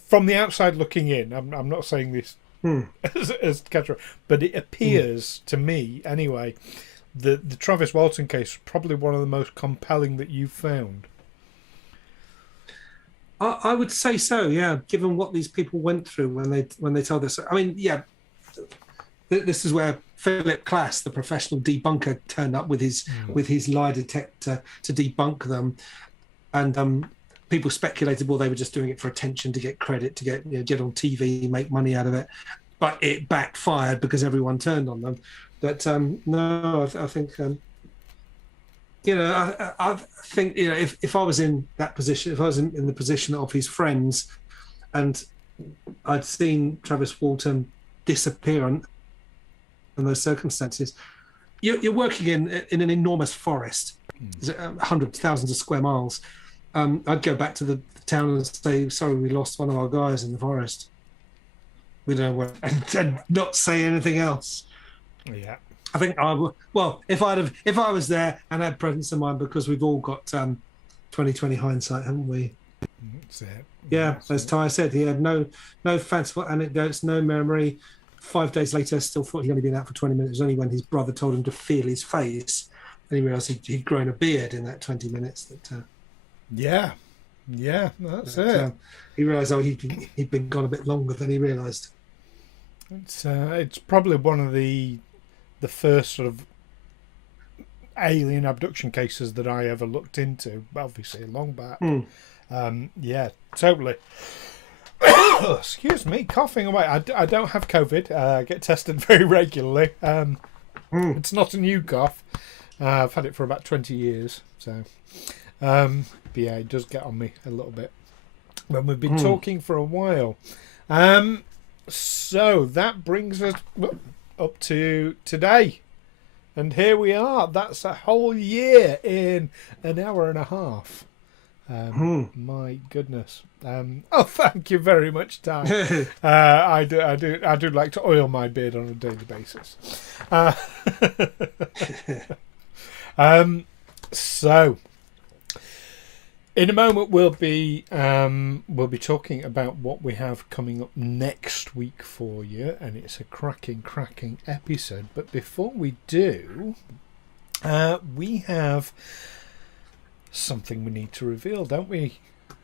from the outside looking in, I'm not saying this as Ketra, but it appears to me, anyway, the Travis Walton case is probably one of the most compelling that you've found. I would say so, yeah. Given what these people went through when they told us, I mean, yeah, this is where Philip Klass, the professional debunker, turned up with his lie detector to debunk them, and people speculated, well, they were just doing it for attention, to get credit, to get on TV, make money out of it, but it backfired because everyone turned on them. But no, I think I think if I was in that position, if I was in the position of his friends, and I'd seen Travis Walton disappear in those circumstances, you're working in an enormous forest, hundreds, thousands of square miles. I'd go back to the town and say, "Sorry, we lost one of our guys in the forest. We don't know where," and not say anything else. Yeah, I think if I was there and had presence of mind, because we've all got 20/20 hindsight, haven't we? That's it. Yeah, as Ty said, he had no fanciful anecdotes, no memory. 5 days later, still thought he'd only been out for 20 minutes. It was only when his brother told him to feel his face, and he realised he'd grown a beard in that 20 minutes. Yeah, that's it. He realised he'd been gone a bit longer than he realised. It's probably one of the first sort of alien abduction cases that I ever looked into. Obviously, long back. Yeah, totally. Excuse me, coughing away. I don't have COVID. I get tested very regularly. It's not a new cough. I've had it for about 20 years. So, but yeah, it does get on me a little bit when we've been talking for a while. So that brings us up to today. And here we are. That's a whole year in an hour and a half. My goodness. Thank you very much, Ty. I do like to oil my beard on a daily basis. So in a moment we'll be talking about what we have coming up next week for you, and it's a cracking episode. But before we do, we have something we need to reveal, don't we,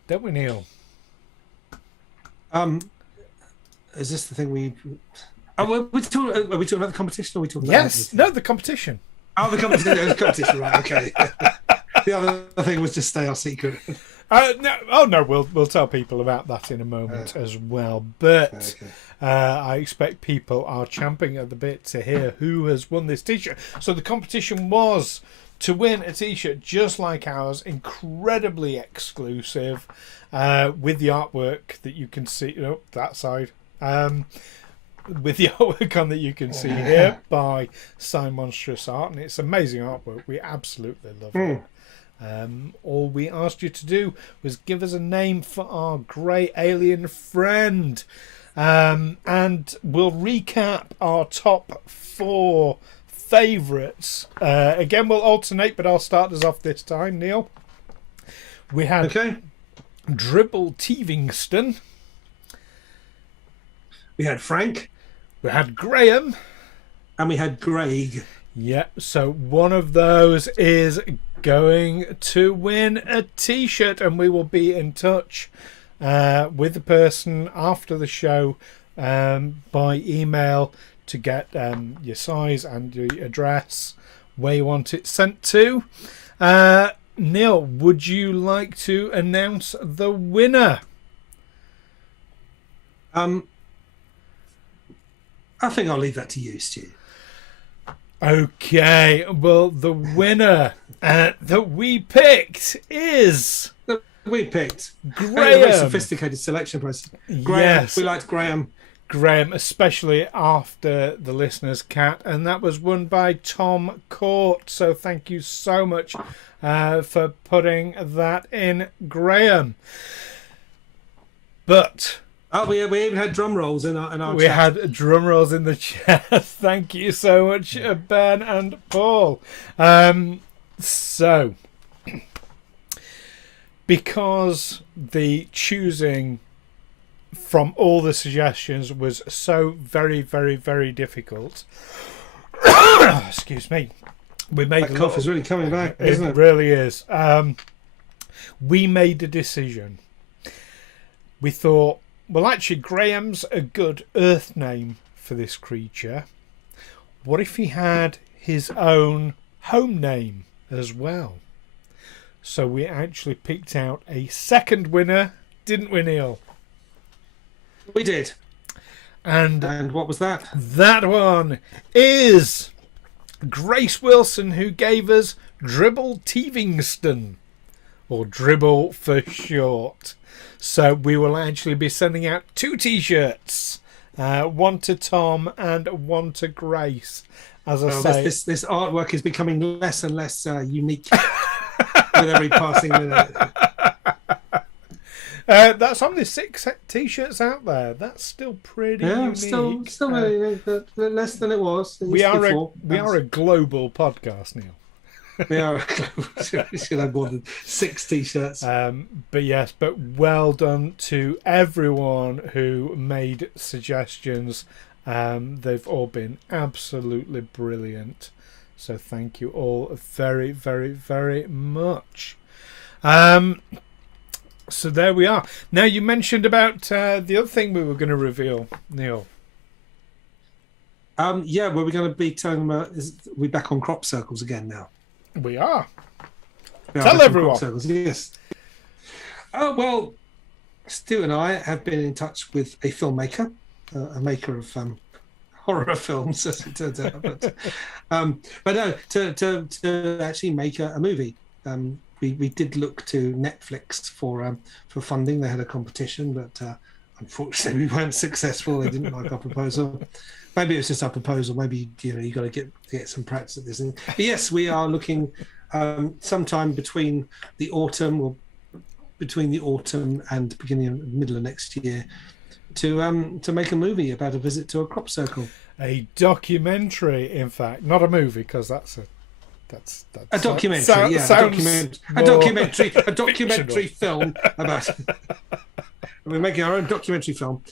Neil? Is this the thing we? Are we talking about the competition? Or are we talking? Yes, no, the competition. Oh, the competition, right? Okay. The other thing was just stay our secret. No, we'll tell people about that in a moment as well. But I expect people are champing at the bit to hear who has won this T-shirt. So the competition was to win a T-shirt just like ours, incredibly exclusive, with the artwork that you can see that side. With the artwork on that you can see here by Sign Monstrous Art, and it's amazing artwork. We absolutely love it. All we asked you to do was give us a name for our great alien friend. and we'll recap our top 4 favourites. Again, we'll alternate, but I'll start us off this time, Neil. We had Dribble Tevingston. We had Frank. We had Graham. And we had Greg. Yep, so one of those is going to win a T-shirt, and we will be in touch with the person after the show by email to get your size and your address, where you want it sent to. Neil, would you like to announce the winner? I think I'll leave that to you, Stu. Okay, well, the winner that we picked is... Graham. A very sophisticated selection process. Graham, yes. We liked Graham. Graham, especially after the listener's cat, and that was won by Tom Court. So thank you so much for putting that in, Graham. But... Oh, we even had drum rolls in our we chat. had drum rolls in the chat. Thank you so much, Ben and Paul. So, because the choosing from all the suggestions was so very, very, very difficult, excuse me, we made that cough is really coming back, isn't it? It really is. We made a decision. We thought, well, actually, Graham's a good Earth name for this creature. What if he had his own home name as well? So we actually picked out a second winner, didn't we, Neil? We did. And what was that? That one is Grace Wilson, who gave us Dribble Tevingston, or Dribble for short. So we will actually be sending out 2 T-shirts, one to Tom and one to Grace. As I say, this artwork is becoming less and less unique with every passing minute. That's only 6 T-shirts out there. That's still pretty unique. Still less than it was. We are a global podcast, Neil. We are. We should have more than 6 T-shirts. But well done to everyone who made suggestions. They've all been absolutely brilliant. So thank you all very, very, very much. So there we are. Now, you mentioned about the other thing we were going to reveal, Neil. Well, we're going to be telling them we're back on crop circles again now. We are. Tell everyone. Yes. Oh, well, Stu and I have been in touch with a filmmaker, a maker of horror films, as it turns out. But no, to actually make a movie. We did look to Netflix for funding. They had a competition, but unfortunately we weren't successful. They didn't like our proposal. Maybe it was just our proposal. Maybe you got to get some practice at this. But yes, we are looking sometime between the autumn and beginning of middle of next year to make a movie about a visit to a crop circle. A documentary, in fact, not a movie, because that's a documentary. A documentary film about. We're making our own documentary film.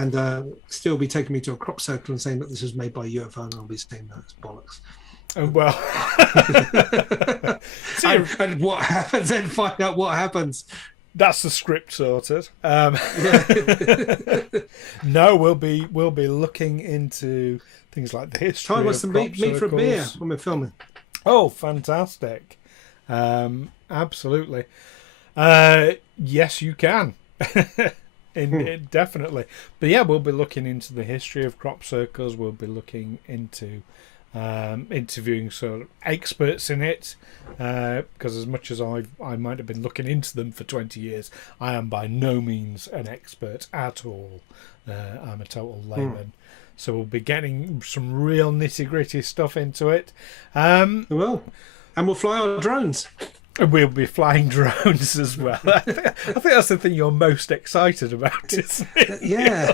And still be taking me to a crop circle and saying that this was made by UFO, and I'll be saying no, it's bollocks. Well, and what happens? Then find out what happens. That's the script sorted. No, we'll be looking into things like the history. Try to meet for a beer when we're filming. Oh, fantastic! Absolutely. Yes, you can. Definitely. But yeah, we'll be looking into the history of crop circles. We'll be looking into interviewing sort of experts in it, because as much as I might have been looking into them for 20 years, I am by no means an expert at all. I'm a total layman. So we'll be getting some real nitty-gritty stuff into it. We will. And we'll fly our drones. We'll be flying drones as well. I think that's the thing you're most excited about, isn't it? Yeah.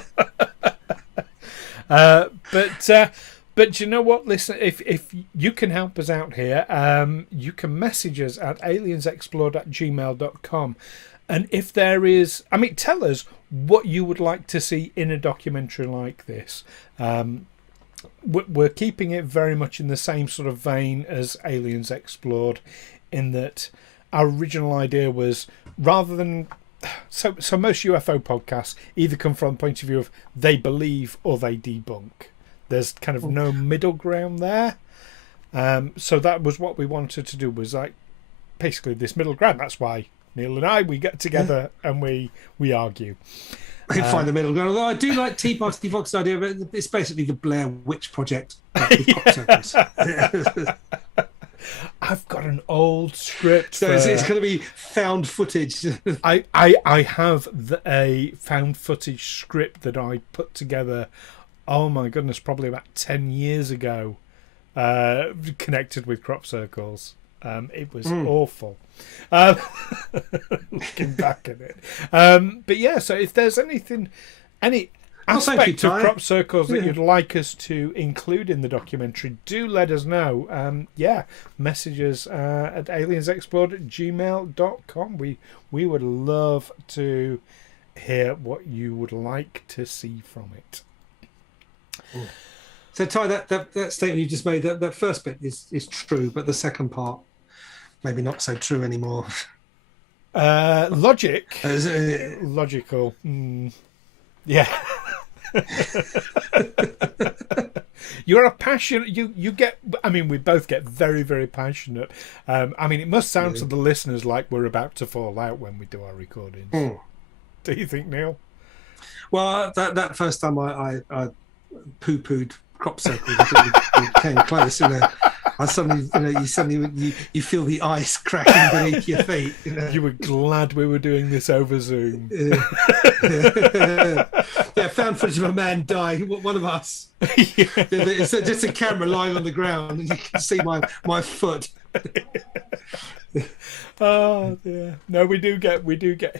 But you know what? Listen, if you can help us out here, you can message us at aliensexplored@gmail.com. And if there is, I mean, tell us what you would like to see in a documentary like this. We're keeping it very much in the same sort of vein as Aliens Explored, in that our original idea was, rather than so most UFO podcasts either come from the point of view of they believe or they debunk. There's kind of no middle ground there. So that was what we wanted to do, was like basically this middle ground. That's why Neil and I, we get together and we argue. We can find the middle ground. Although I do like Tea Party Fox's idea, but it's basically the Blair Witch Project with crop circles. I've got an old script. So it's going to be found footage. I have a found footage script that I put together, oh my goodness, probably about 10 years ago, connected with crop circles. It was awful. Looking back at it. But yeah, so if there's any aspect of crop circles that you'd like us to include in the documentary, do let us know. Message us at aliensexplored@gmail.com. We would love to hear what you would like to see from it. So Ty, that statement you just made, that first bit is true, but the second part maybe not so true anymore. Logical. Yeah. You're a passionate. You get. I mean, we both get very, very passionate. I mean, it must sound to the listeners like we're about to fall out when we do our recordings. Do you think, Neil? Well, that first time I poo-pooed crop circles, we came close. I suddenly, you feel the ice cracking beneath your feet. You were glad we were doing this over Zoom. Found footage of a man die. One of us. It's just a camera lying on the ground, and you can see my foot. Oh yeah, no, we do get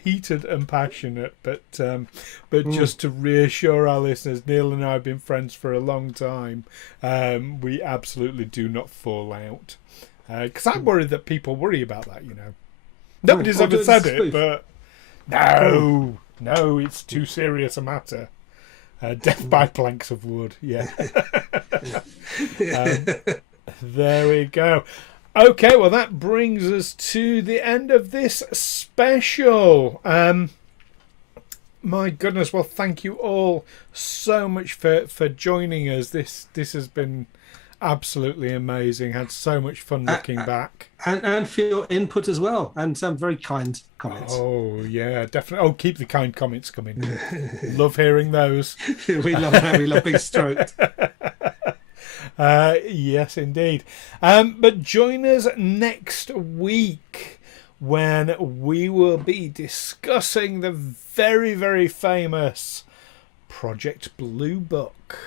heated and passionate, but just to reassure our listeners, Neil and I have been friends for a long time. We absolutely do not fall out, because I'm worried that people worry about that. Nobody's ever said it, but no, it's too serious a matter. Death by planks of wood. Yeah. There we go. Okay, well, that brings us to the end of this special. My goodness, well, thank you all so much for joining us. This has been absolutely amazing. Had so much fun looking back. And for your input as well, and some very kind comments. Oh, yeah, definitely. Oh, keep the kind comments coming. Love hearing those. We love being stroked. Yes, indeed. But join us next week when we will be discussing the very, very famous Project Blue Book.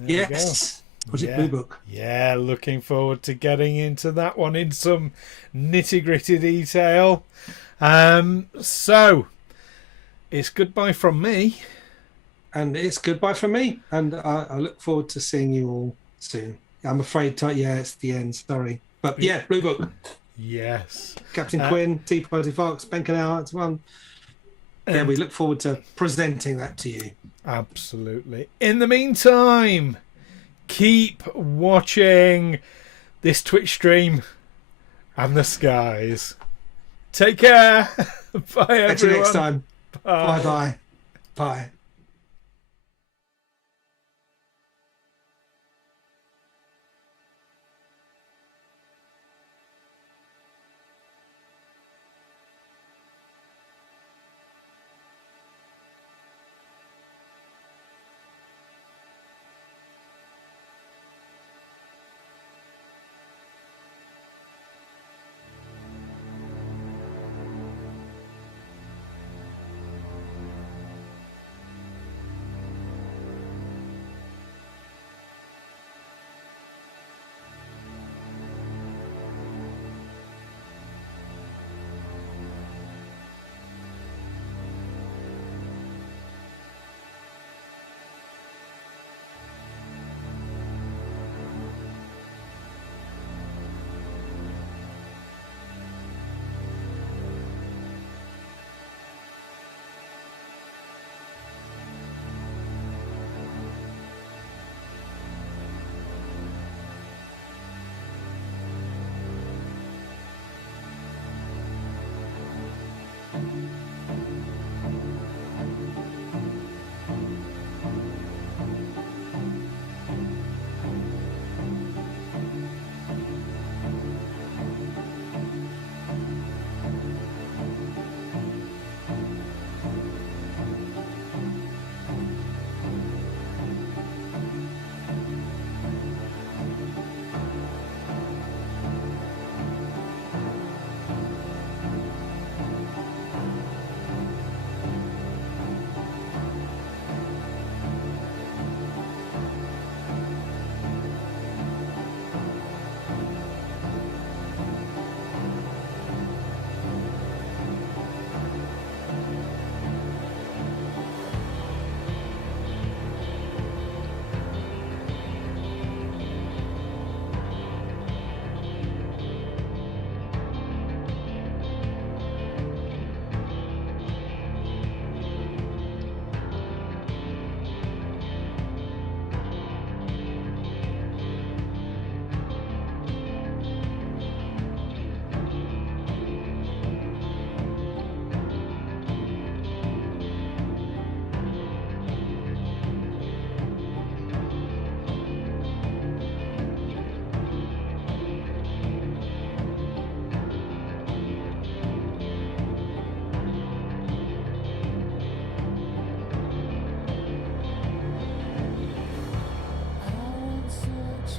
Yes, Project Blue Book. Yeah, looking forward to getting into that one in some nitty-gritty detail. So, it's goodbye from me. And it's goodbye from me, and I look forward to seeing you all soon. I'm afraid, it's the end. Sorry, but yeah, Blue Book. Yes, Captain Quinn, Tea Party Fox, Benkenau. It's one. Yeah, we look forward to presenting that to you. Absolutely. In the meantime, keep watching this Twitch stream and the skies. Take care. Bye, everyone. Until next time. Bye. Bye. Bye.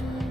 Prerecorded.